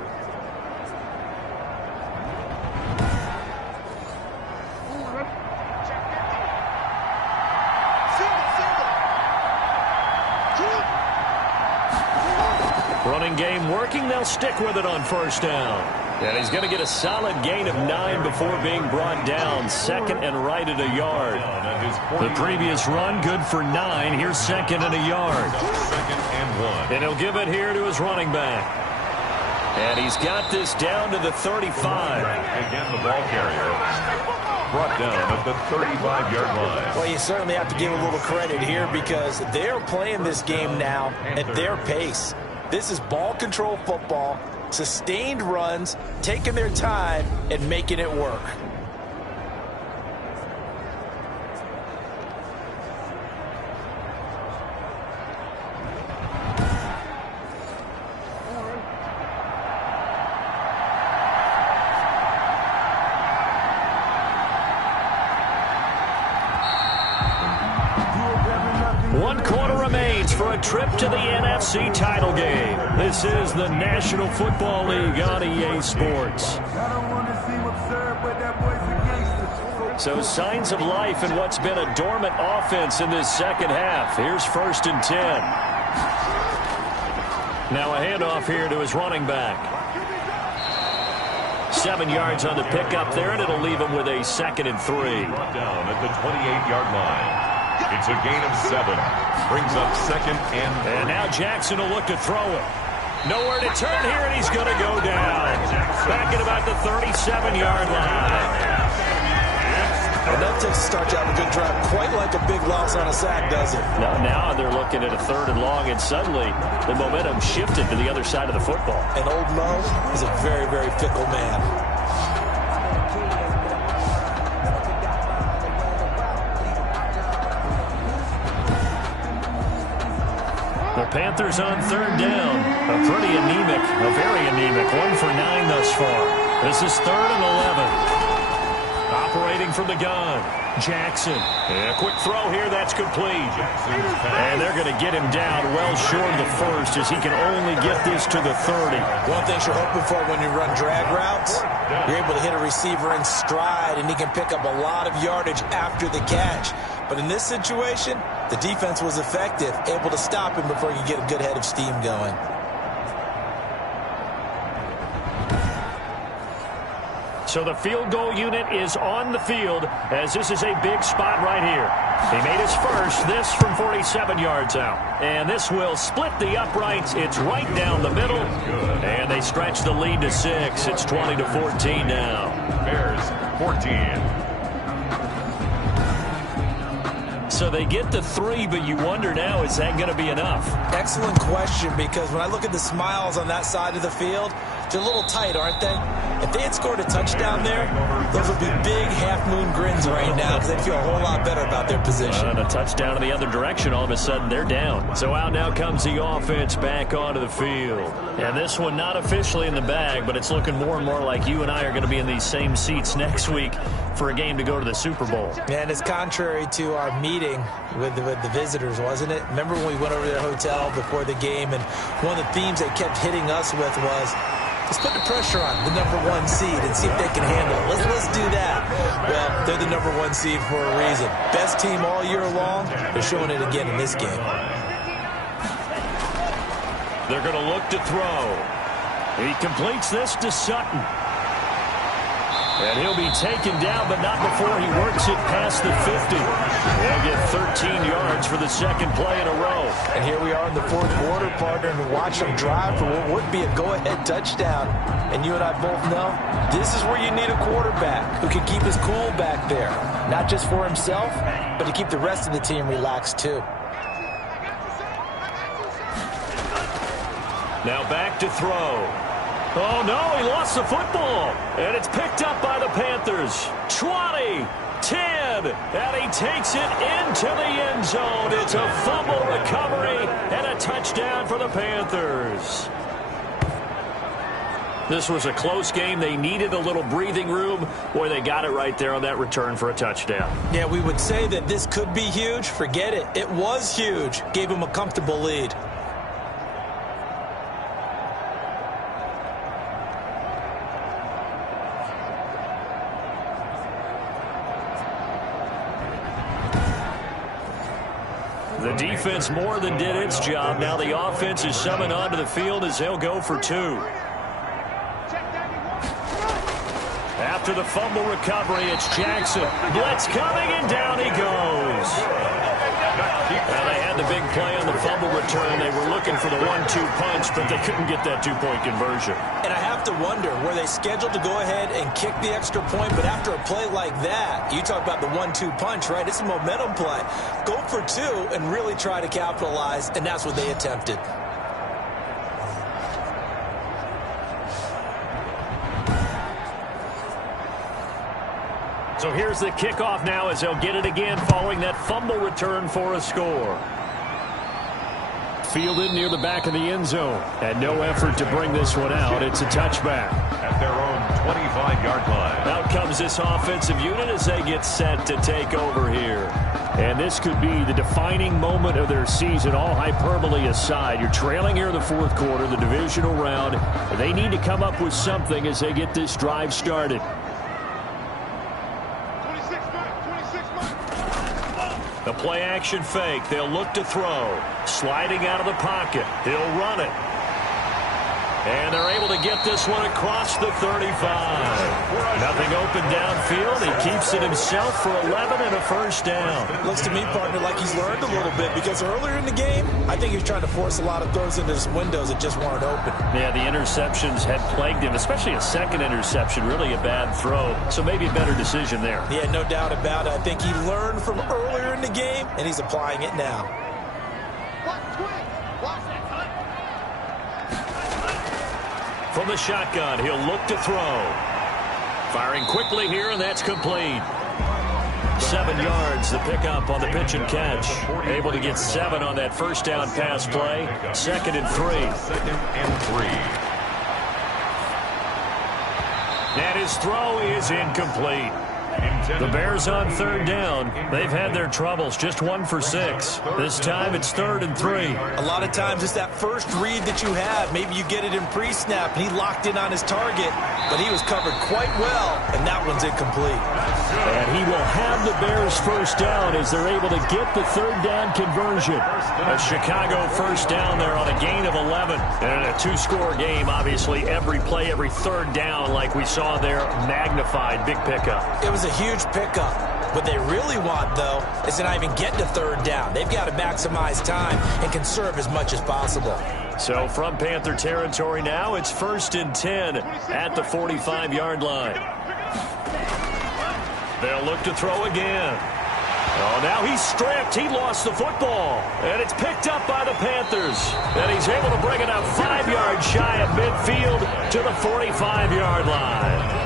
Running game working. They'll stick with it on first down. And he's going to get a solid gain of 9 before being brought down. Second and right at a yard. The previous run good for 9. Here's second and a yard. Second and 1. And he'll give it here to his running back. And he's got this down to the 35. Again, the ball carrier brought down at the 35-yard line. Well, you certainly have to give a little credit here because they're playing this game now at their pace. This is ball control football, sustained runs, taking their time and making it work. One quarter remains for a trip to the NFC title game. This is the National Football League on EA Sports. So signs of life in what's been a dormant offense in this second half. Here's first and 10. Now a handoff here to his running back. 7 yards on the pickup there, and it'll leave him with a second and 3. Brought down at the 28-yard line. It's a gain of 7. Brings up second and 3. And now Jackson will look to throw it. Nowhere to turn here, and he's going to go down. Back at about the 37-yard line. And that takes start you out a good drive, quite like a big loss on a sack, does it? Now they're looking at a third and long, and suddenly the momentum shifted to the other side of the football. And old Mo is a very, very fickle man. The Panthers on third down. A very anemic 1 for 9 thus far. This is third and 11. Operating from the gun, Jackson. And a quick throw here, that's complete. And they're going to get him down well short of the first as he can only get this to the 30. One thing you're hoping for when you run drag routes, you're able to hit a receiver in stride, and he can pick up a lot of yardage after the catch. But in this situation, the defense was effective, able to stop him before he could get a good head of steam going. So the field goal unit is on the field as this is a big spot right here. He made his first, this from 47 yards out. And this will split the uprights. It's right down the middle. And they stretch the lead to 6. It's 20-14 now. Bears 14. So they get the 3, but you wonder now, is that going to be enough? Excellent question, because when I look at the smiles on that side of the field, they're a little tight, aren't they? If they had scored a touchdown there, those would be big half-moon grins right now because they feel a whole lot better about their position. And a touchdown in the other direction, all of a sudden they're down. So out now comes the offense back onto the field. And this one not officially in the bag, but it's looking more and more like you and I are going to be in these same seats next week for a game to go to the Super Bowl. And it's contrary to our meeting with the visitors, wasn't it? Remember when we went over to the hotel before the game, and one of the themes they kept hitting us with was, let's put the pressure on the #1 seed and see if they can handle it. Let's do that. Well, they're the #1 seed for a reason. Best team all year long. They're showing it again in this game. They're going to look to throw. He completes this to Sutton. And he'll be taken down, but not before he works it past the 50. They'll get 13 yards for the second play in a row. And here we are in the fourth quarter, partner, and watch him drive for what would be a go-ahead touchdown. And you and I both know this is where you need a quarterback who can keep his cool back there. Not just for himself, but to keep the rest of the team relaxed too. Now back to throw. Oh, no, he lost the football. And it's picked up by the Panthers. 20, 10, and he takes it into the end zone. It's a fumble recovery and a touchdown for the Panthers. This was a close game. They needed a little breathing room. Boy, they got it right there on that return for a touchdown. Yeah, we would say that this could be huge. Forget it. It was huge. Gave him a comfortable lead. The defense more than did its job. Now the offense is summoned onto the field as they'll go for two. After the fumble recovery, it's Jackson. Blitz coming, and down he goes. Now they had the big play on the fumble return. They were looking for the 1-2 punch, but they couldn't get that two-point conversion. And I have to wonder, were they scheduled to go ahead and kick the extra point? But after a play like that, you talk about the 1-2 punch, right? It's a momentum play. Go for two and really try to capitalize, and that's what they attempted. So here's the kickoff now as they'll get it again following that fumble return for a score. Fielded near the back of the end zone. And no effort to bring this one out. It's a touchback. At their own 25-yard line. Out comes this offensive unit as they get set to take over here. And this could be the defining moment of their season, all hyperbole aside. You're trailing here in the fourth quarter, the divisional round. They need to come up with something as they get this drive started. The play-action fake. They'll look to throw. Sliding out of the pocket. He'll run it. And they're able to get this one across the 35. Nothing open downfield. He keeps it himself for 11 and a first down. Looks to me, partner, like he's learned a little bit because earlier in the game, I think he was trying to force a lot of throws into some windows that just weren't open. Yeah, the interceptions had plagued him, especially a second interception, really a bad throw. So maybe a better decision there. Yeah, no doubt about it. I think he learned from earlier in the game, and he's applying it now. From the shotgun, he'll look to throw. Firing quickly here, and that's complete. 7 yards, the pickup on the pitch and catch. Able to get 7 on that first down pass play. 2nd and 3. And his throw is incomplete. The Bears on 3rd down. They've had their troubles, just 1 for 6. This time it's 3rd and 3. A lot of times it's that first read that you have. Maybe you get it in pre-snap, and he locked in on his target, but he was covered quite well, and that one's incomplete. And he will have the Bears first down as they're able to get the 3rd down conversion. A Chicago first down there on a gain of 11. And in a 2-score game, obviously, every play, every 3rd down, like we saw there, magnified. Big pickup. It was a huge pickup. What they really want, though, is to not even get to 3rd down. They've got to maximize time and conserve as much as possible. So from Panther territory now, it's 1st and 10 at the 45-yard line. They'll look to throw again. Oh, now he's stripped. He lost the football. And it's picked up by the Panthers. And he's able to bring it up 5 yards shy of midfield to the 45-yard line.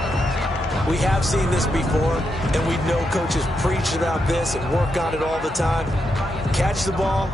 We have seen this before, and we know coaches preach about this and work on it all the time. Catch the ball.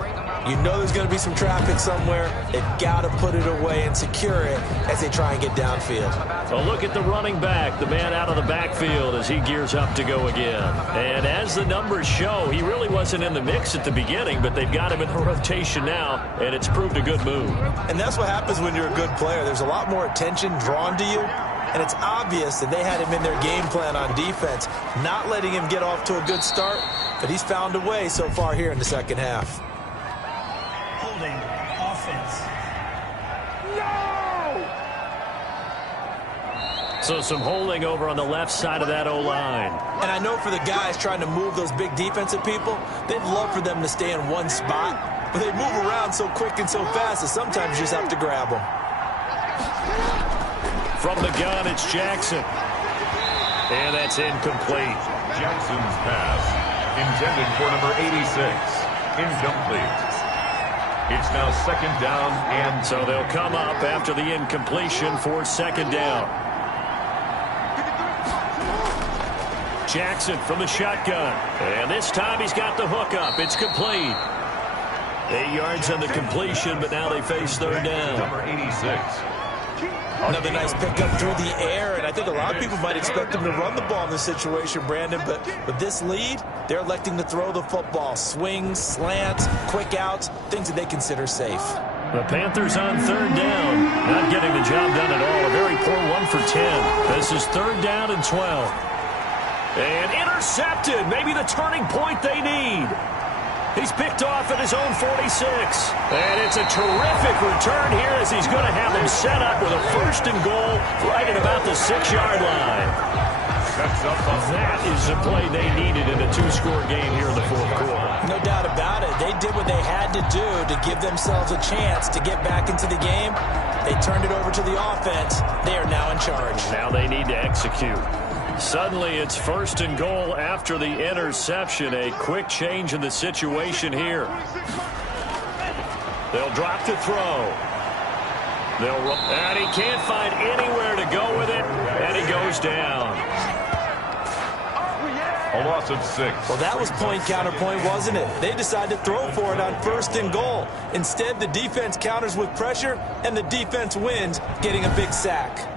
You know there's going to be some traffic somewhere. They've got to put it away and secure it as they try and get downfield. A look at the running back, the man out of the backfield as he gears up to go again. And as the numbers show, he really wasn't in the mix at the beginning, but they've got him in the rotation now, and it's proved a good move. And that's what happens when you're a good player. There's a lot more attention drawn to you, and it's obvious that they had him in their game plan on defense, not letting him get off to a good start, but he's found a way so far here in the second half. Offense. So some holding over on the left side of that O-line. And I know for the guys trying to move those big defensive people, they'd love for them to stay in one spot, but they move around so quick and so fast that sometimes you just have to grab them. From the gun, it's Jackson. And that's incomplete. Jackson's pass, intended for number 86, incomplete. It's now second down and... So they'll come up after the incompletion for second down. Jackson from the shotgun. And this time he's got the hook up. It's complete. 8 yards on the completion, but now they face third down. Number 86. Another nice pickup through the air, and I think a lot of people might expect them to run the ball in this situation, Brandon, but with this lead, they're electing to throw the football. Swings, slants, quick outs, things that they consider safe. The Panthers on third down. Not getting the job done at all. A very poor 1 for 10. This is third down and 12. And intercepted. Maybe the turning point they need. He's picked off at his own 46. And it's a terrific return here as he's going to have them set up with a first and goal right at about the 6-yard line. That is the play they needed in a 2-score game here in the fourth quarter. No doubt about it. They did what they had to do to give themselves a chance to get back into the game. They turned it over to the offense. They are now in charge. Now they need to execute. Suddenly, it's first and goal after the interception. A quick change in the situation here. They'll drop to throw. And he can't find anywhere to go with it, and he goes down. A loss of 6. Well, that was point counterpoint, wasn't it? They decided to throw for it on first and goal. Instead, the defense counters with pressure, and the defense wins, getting a big sack.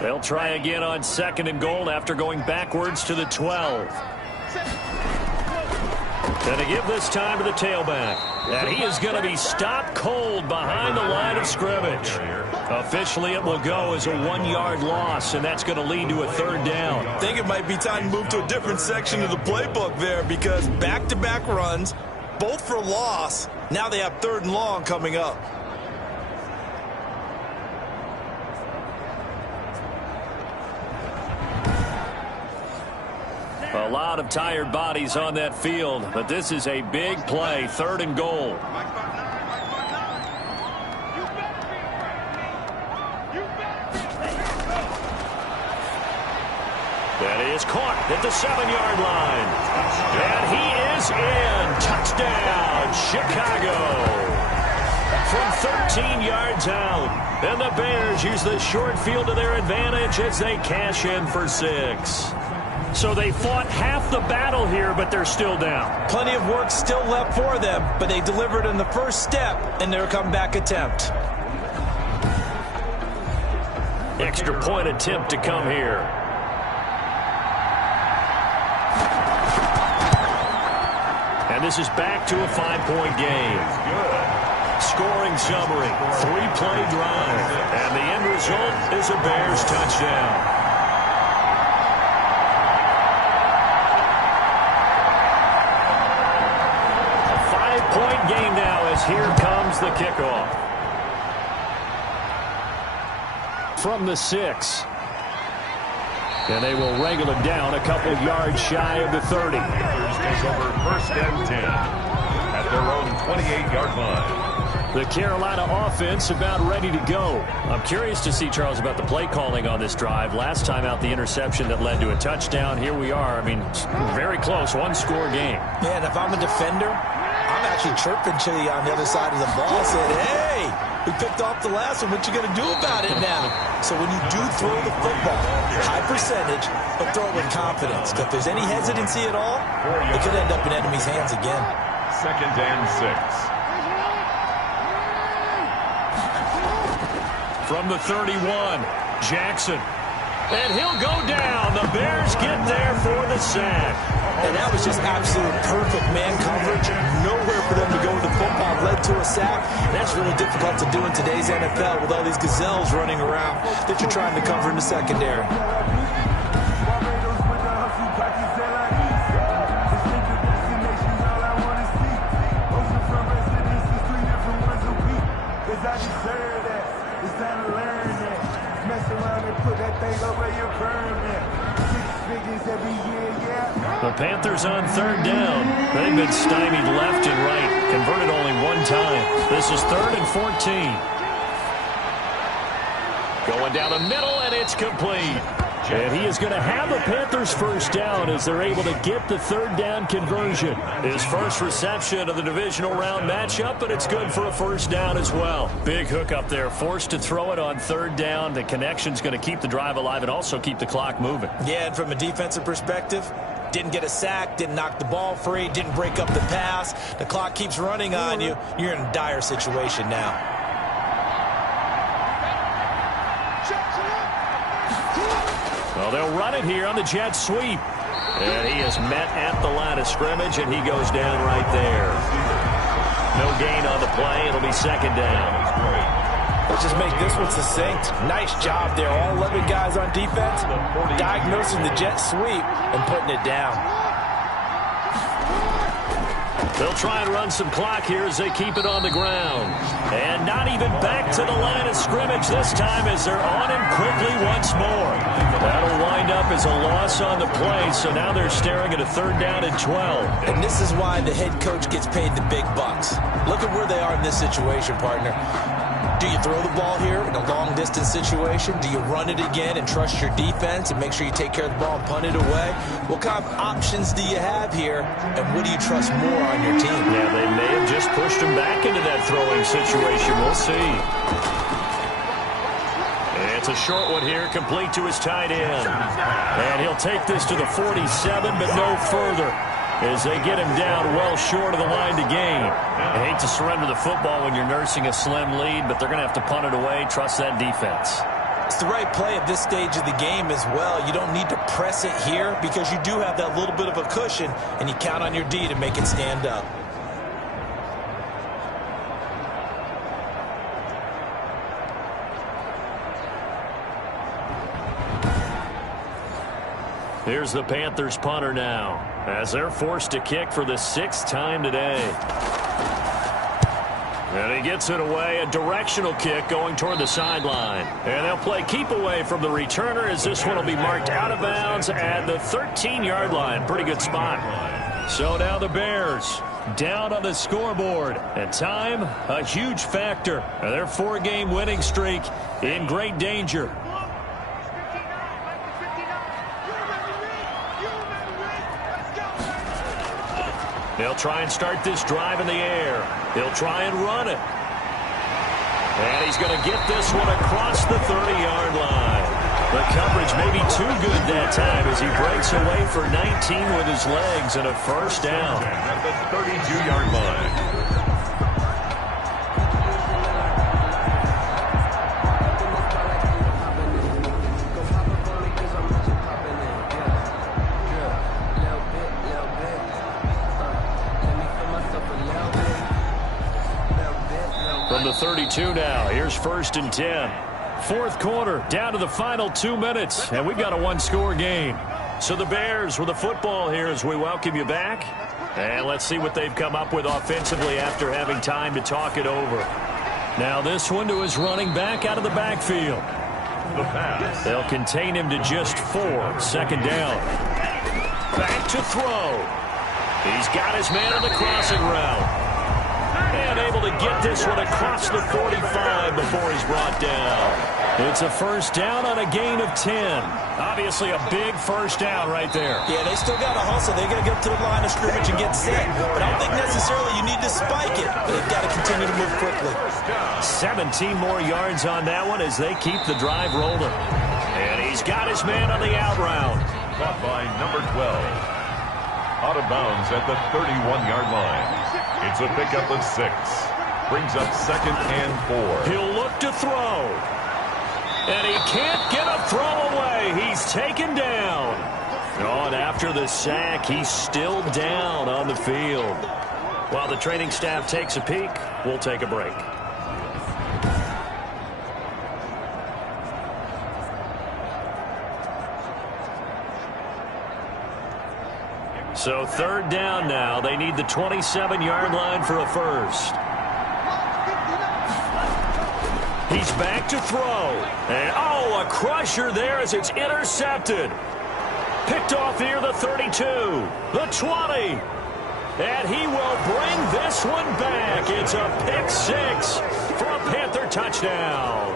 They'll try again on second and goal after going backwards to the 12. And to give this time to the tailback. And he is going to be stopped cold behind the line of scrimmage. Officially, it will go as a 1-yard loss, and that's going to lead to a third down. I think it might be time to move to a different section of the playbook there because back-to-back runs, both for loss. Now they have third and long coming up. A lot of tired bodies on that field, but this is a big play, third and goal. That is caught at the 7-yard line. And he is in. Touchdown, Chicago. From 13 yards out. And the Bears use the short field to their advantage as they cash in for 6. So they fought half the battle here, but they're still down. Plenty of work still left for them, but they delivered in the first step in their comeback attempt. Extra point attempt to come here. And this is back to a 5-point game. Scoring summary, 3-play drive. And the end result is a Bears touchdown. Game now as here comes the kickoff. From the 6. And they will wrangle it down a couple yards shy of the 30. Bears take over first and 10 at their own 28-yard line. The Carolina offense about ready to go. I'm curious to see, Charles, about the play calling on this drive. Last time out, the interception that led to a touchdown. Here we are. I mean, very close, 1-score game. Yeah, and if I'm a defender, I'm actually chirping to you on the other side of the ball. I said, hey, we picked off the last one. What you going to do about it now? So when you do throw the football, high percentage, but throw it with confidence. Because if there's any hesitancy at all, it could end up in enemy's hands again. Second and 6. From the 31, Jackson. And he'll go down. The Bears get there for the sack. And that was just absolute perfect man coverage. Nowhere for them to go with the football, led to a sack. And that's really difficult to do in today's NFL with all these gazelles running around that you're trying to cover in the secondary. The Panthers on third down. They've been stymied left and right. Converted only one time. This is 3rd and 14. Going down the middle, and it's complete. And he is going to have the Panthers first down as they're able to get the third down conversion. His first reception of the divisional round matchup, but it's good for a first down as well. Big hook up there, forced to throw it on third down. The connection's going to keep the drive alive and also keep the clock moving. Yeah, and from a defensive perspective, didn't get a sack, didn't knock the ball free, didn't break up the pass. The clock keeps running on you. You're in a dire situation now. Well, they'll run it here on the jet sweep. And he is met at the line of scrimmage, and he goes down right there. No gain on the play. It'll be second down. Let's just make this one succinct. Nice job there. All 11 guys on defense diagnosing the jet sweep and putting it down. They'll try and run some clock here as they keep it on the ground. And not even back to the line of scrimmage this time as they're on him quickly once more. That'll wind up as a loss on the play, so now they're staring at a third down and 12. And this is why the head coach gets paid the big bucks. Look at where they are in this situation, partner. Do you throw the ball here in a long-distance situation? Do you run it again and trust your defense and make sure you take care of the ball and punt it away? What kind of options do you have here, and what do you trust more on your team? Yeah, they may have just pushed him back into that throwing situation. We'll see. It's a short one here, complete to his tight end. And he'll take this to the 47, but no further, as they get him down well short of the line to gain. I hate to surrender the football when you're nursing a slim lead, but they're going to have to punt it away. Trust that defense. It's the right play at this stage of the game as well. You don't need to press it here because you do have that little bit of a cushion, and you count on your D to make it stand up. Here's the Panthers punter now, as they're forced to kick for the 6th time today. And he gets it away, a directional kick going toward the sideline. And they'll play keep away from the returner as this one will be marked out of bounds at the 13-yard line. Pretty good spot. So now the Bears down on the scoreboard. And time, a huge factor. And their 4-game winning streak in great danger. They'll try and start this drive in the air. They'll try and run it. And he's going to get this one across the 30-yard line. The coverage may be too good that time as he breaks away for 19 with his legs and a first down. At the 32-yard line. From the 32 now, here's 1st and 10. 4th quarter, down to the final 2 minutes, and we've got a one-score game. So the Bears with the football here as we welcome you back. And let's see what they've come up with offensively after having time to talk it over. Now this one to his running back out of the backfield. The pass. They'll contain him to just 4. 2nd down. Back to throw. He's got his man on the crossing route. And able to get this one across the 45 before he's brought down. It's a first down on a gain of 10. Obviously a big first down right there. Yeah, they still got to hustle. They got to get up to the line of scrimmage and get set. But I don't think necessarily you need to spike it. They've got to continue to move quickly. 17 more yards on that one as they keep the drive rolling. And he's got his man on the out route. Caught by number 12. Out of bounds at the 31-yard line. It's a pickup of 6. Brings up 2nd and 4. He'll look to throw. And he can't get a throw away. He's taken down. Oh, and after the sack, he's still down on the field. While the training staff takes a peek, we'll take a break. So third down now. They need the 27-yard line for a first. He's back to throw. And, a crusher there as it's intercepted. Picked off near the 32, the 20. And he will bring this one back. It's a pick six for a Panther touchdown.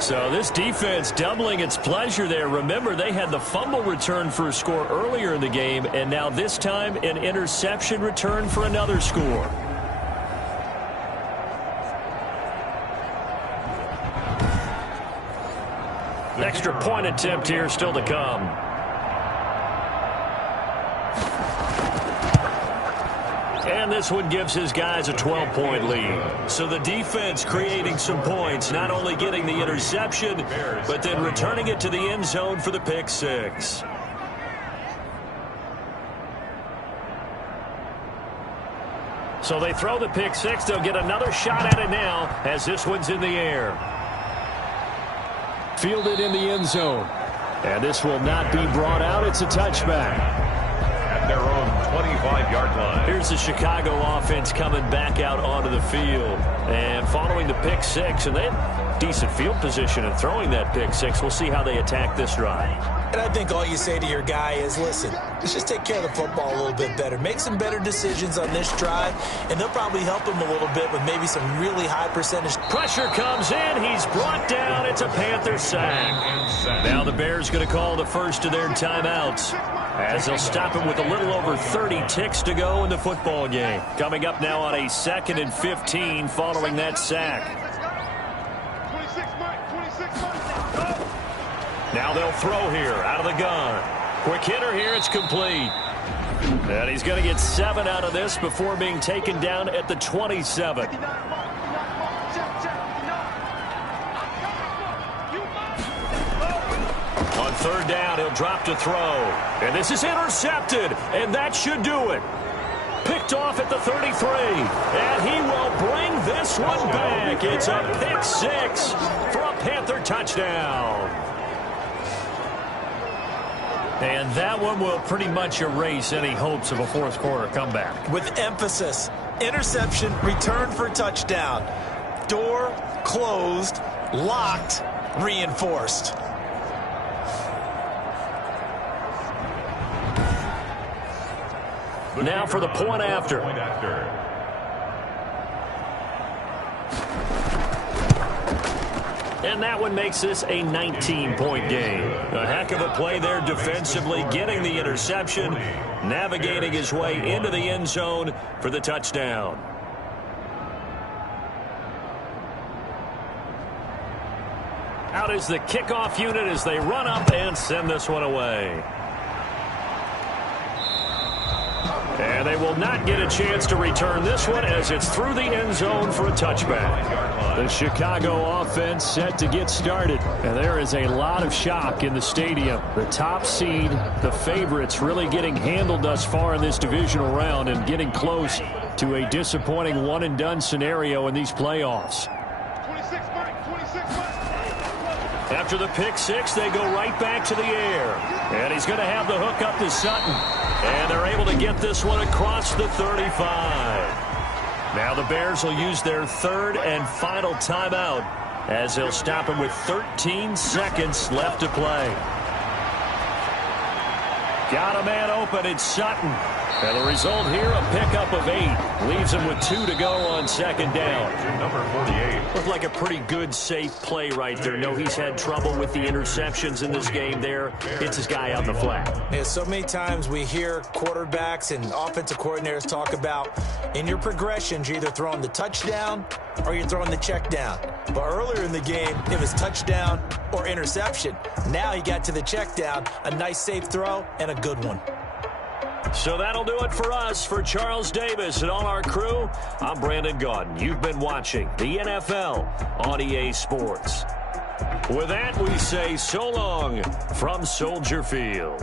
So this defense doubling its pleasure there. Remember, they had the fumble return for a score earlier in the game, and now this time an interception return for another score. Extra point attempt here still to come. And this one gives his guys a 12-point lead. So the defense creating some points, not only getting the interception, but then returning it to the end zone for the pick six. So they throw the pick six. They'll get another shot at it now as this one's in the air. Fielded in the end zone. And this will not be brought out. It's a touchback. At their own 25-yard line. Here's the Chicago offense coming back out onto the field. And following the pick six, and they had decent field position in throwing that pick six. We'll see how they attack this drive. And I think all you say to your guy is, listen, let's just take care of the football a little bit better. Make some better decisions on this drive, and they'll probably help him a little bit with maybe some really high percentage. Pressure comes in. He's brought down. It's a Panther sack. Now the Bears going to call the first of their timeouts, as they'll stop him with a little over 30 ticks to go in the football game. Coming up now on a 2nd and 15 following that sack. Now they'll throw here out of the gun. Quick hitter here. It's complete. And he's going to get 7 out of this before being taken down at the 27. On third down, he'll drop to throw. And this is intercepted, and that should do it. Picked off at the 33, and he will bring this one back. It's a pick six for a Panther touchdown. And that one will pretty much erase any hopes of a fourth quarter comeback. With emphasis, interception, return for touchdown. Door closed, locked, reinforced. Now for the point after. And that one makes this a 19-point game. A heck of a play there defensively, getting the interception, navigating his way into the end zone for the touchdown. Out is the kickoff unit as they run up and send this one away. And they will not get a chance to return this one as it's through the end zone for a touchback. The Chicago offense set to get started. And there is a lot of shock in the stadium. The top seed, the favorites, really getting handled thus far in this divisional round and getting close to a disappointing one-and-done scenario in these playoffs. After the pick six, they go right back to the air. And he's going to have the hook up to Sutton. And they're able to get this one across the 35. Now the Bears will use their third and final timeout as they'll stop him with 13 seconds left to play. Got a man open. It's Sutton. And the result here, a pickup of 8. Leaves him with 2 to go on second down. Number 48. Looked like a pretty good, safe play right there. No, he's had trouble with the interceptions in this game there. It's his guy out in the flat. Yeah, so many times we hear quarterbacks and offensive coordinators talk about in your progressions, you're either throwing the touchdown or you're throwing the check down. But earlier in the game, it was touchdown or interception. Now he got to the check down, a nice safe throw, and a good one. So that'll do it for us. For Charles Davis and all our crew, I'm Brandon Gaudin. You've been watching the NFL on EA Sports. With that, we say so long from Soldier Field.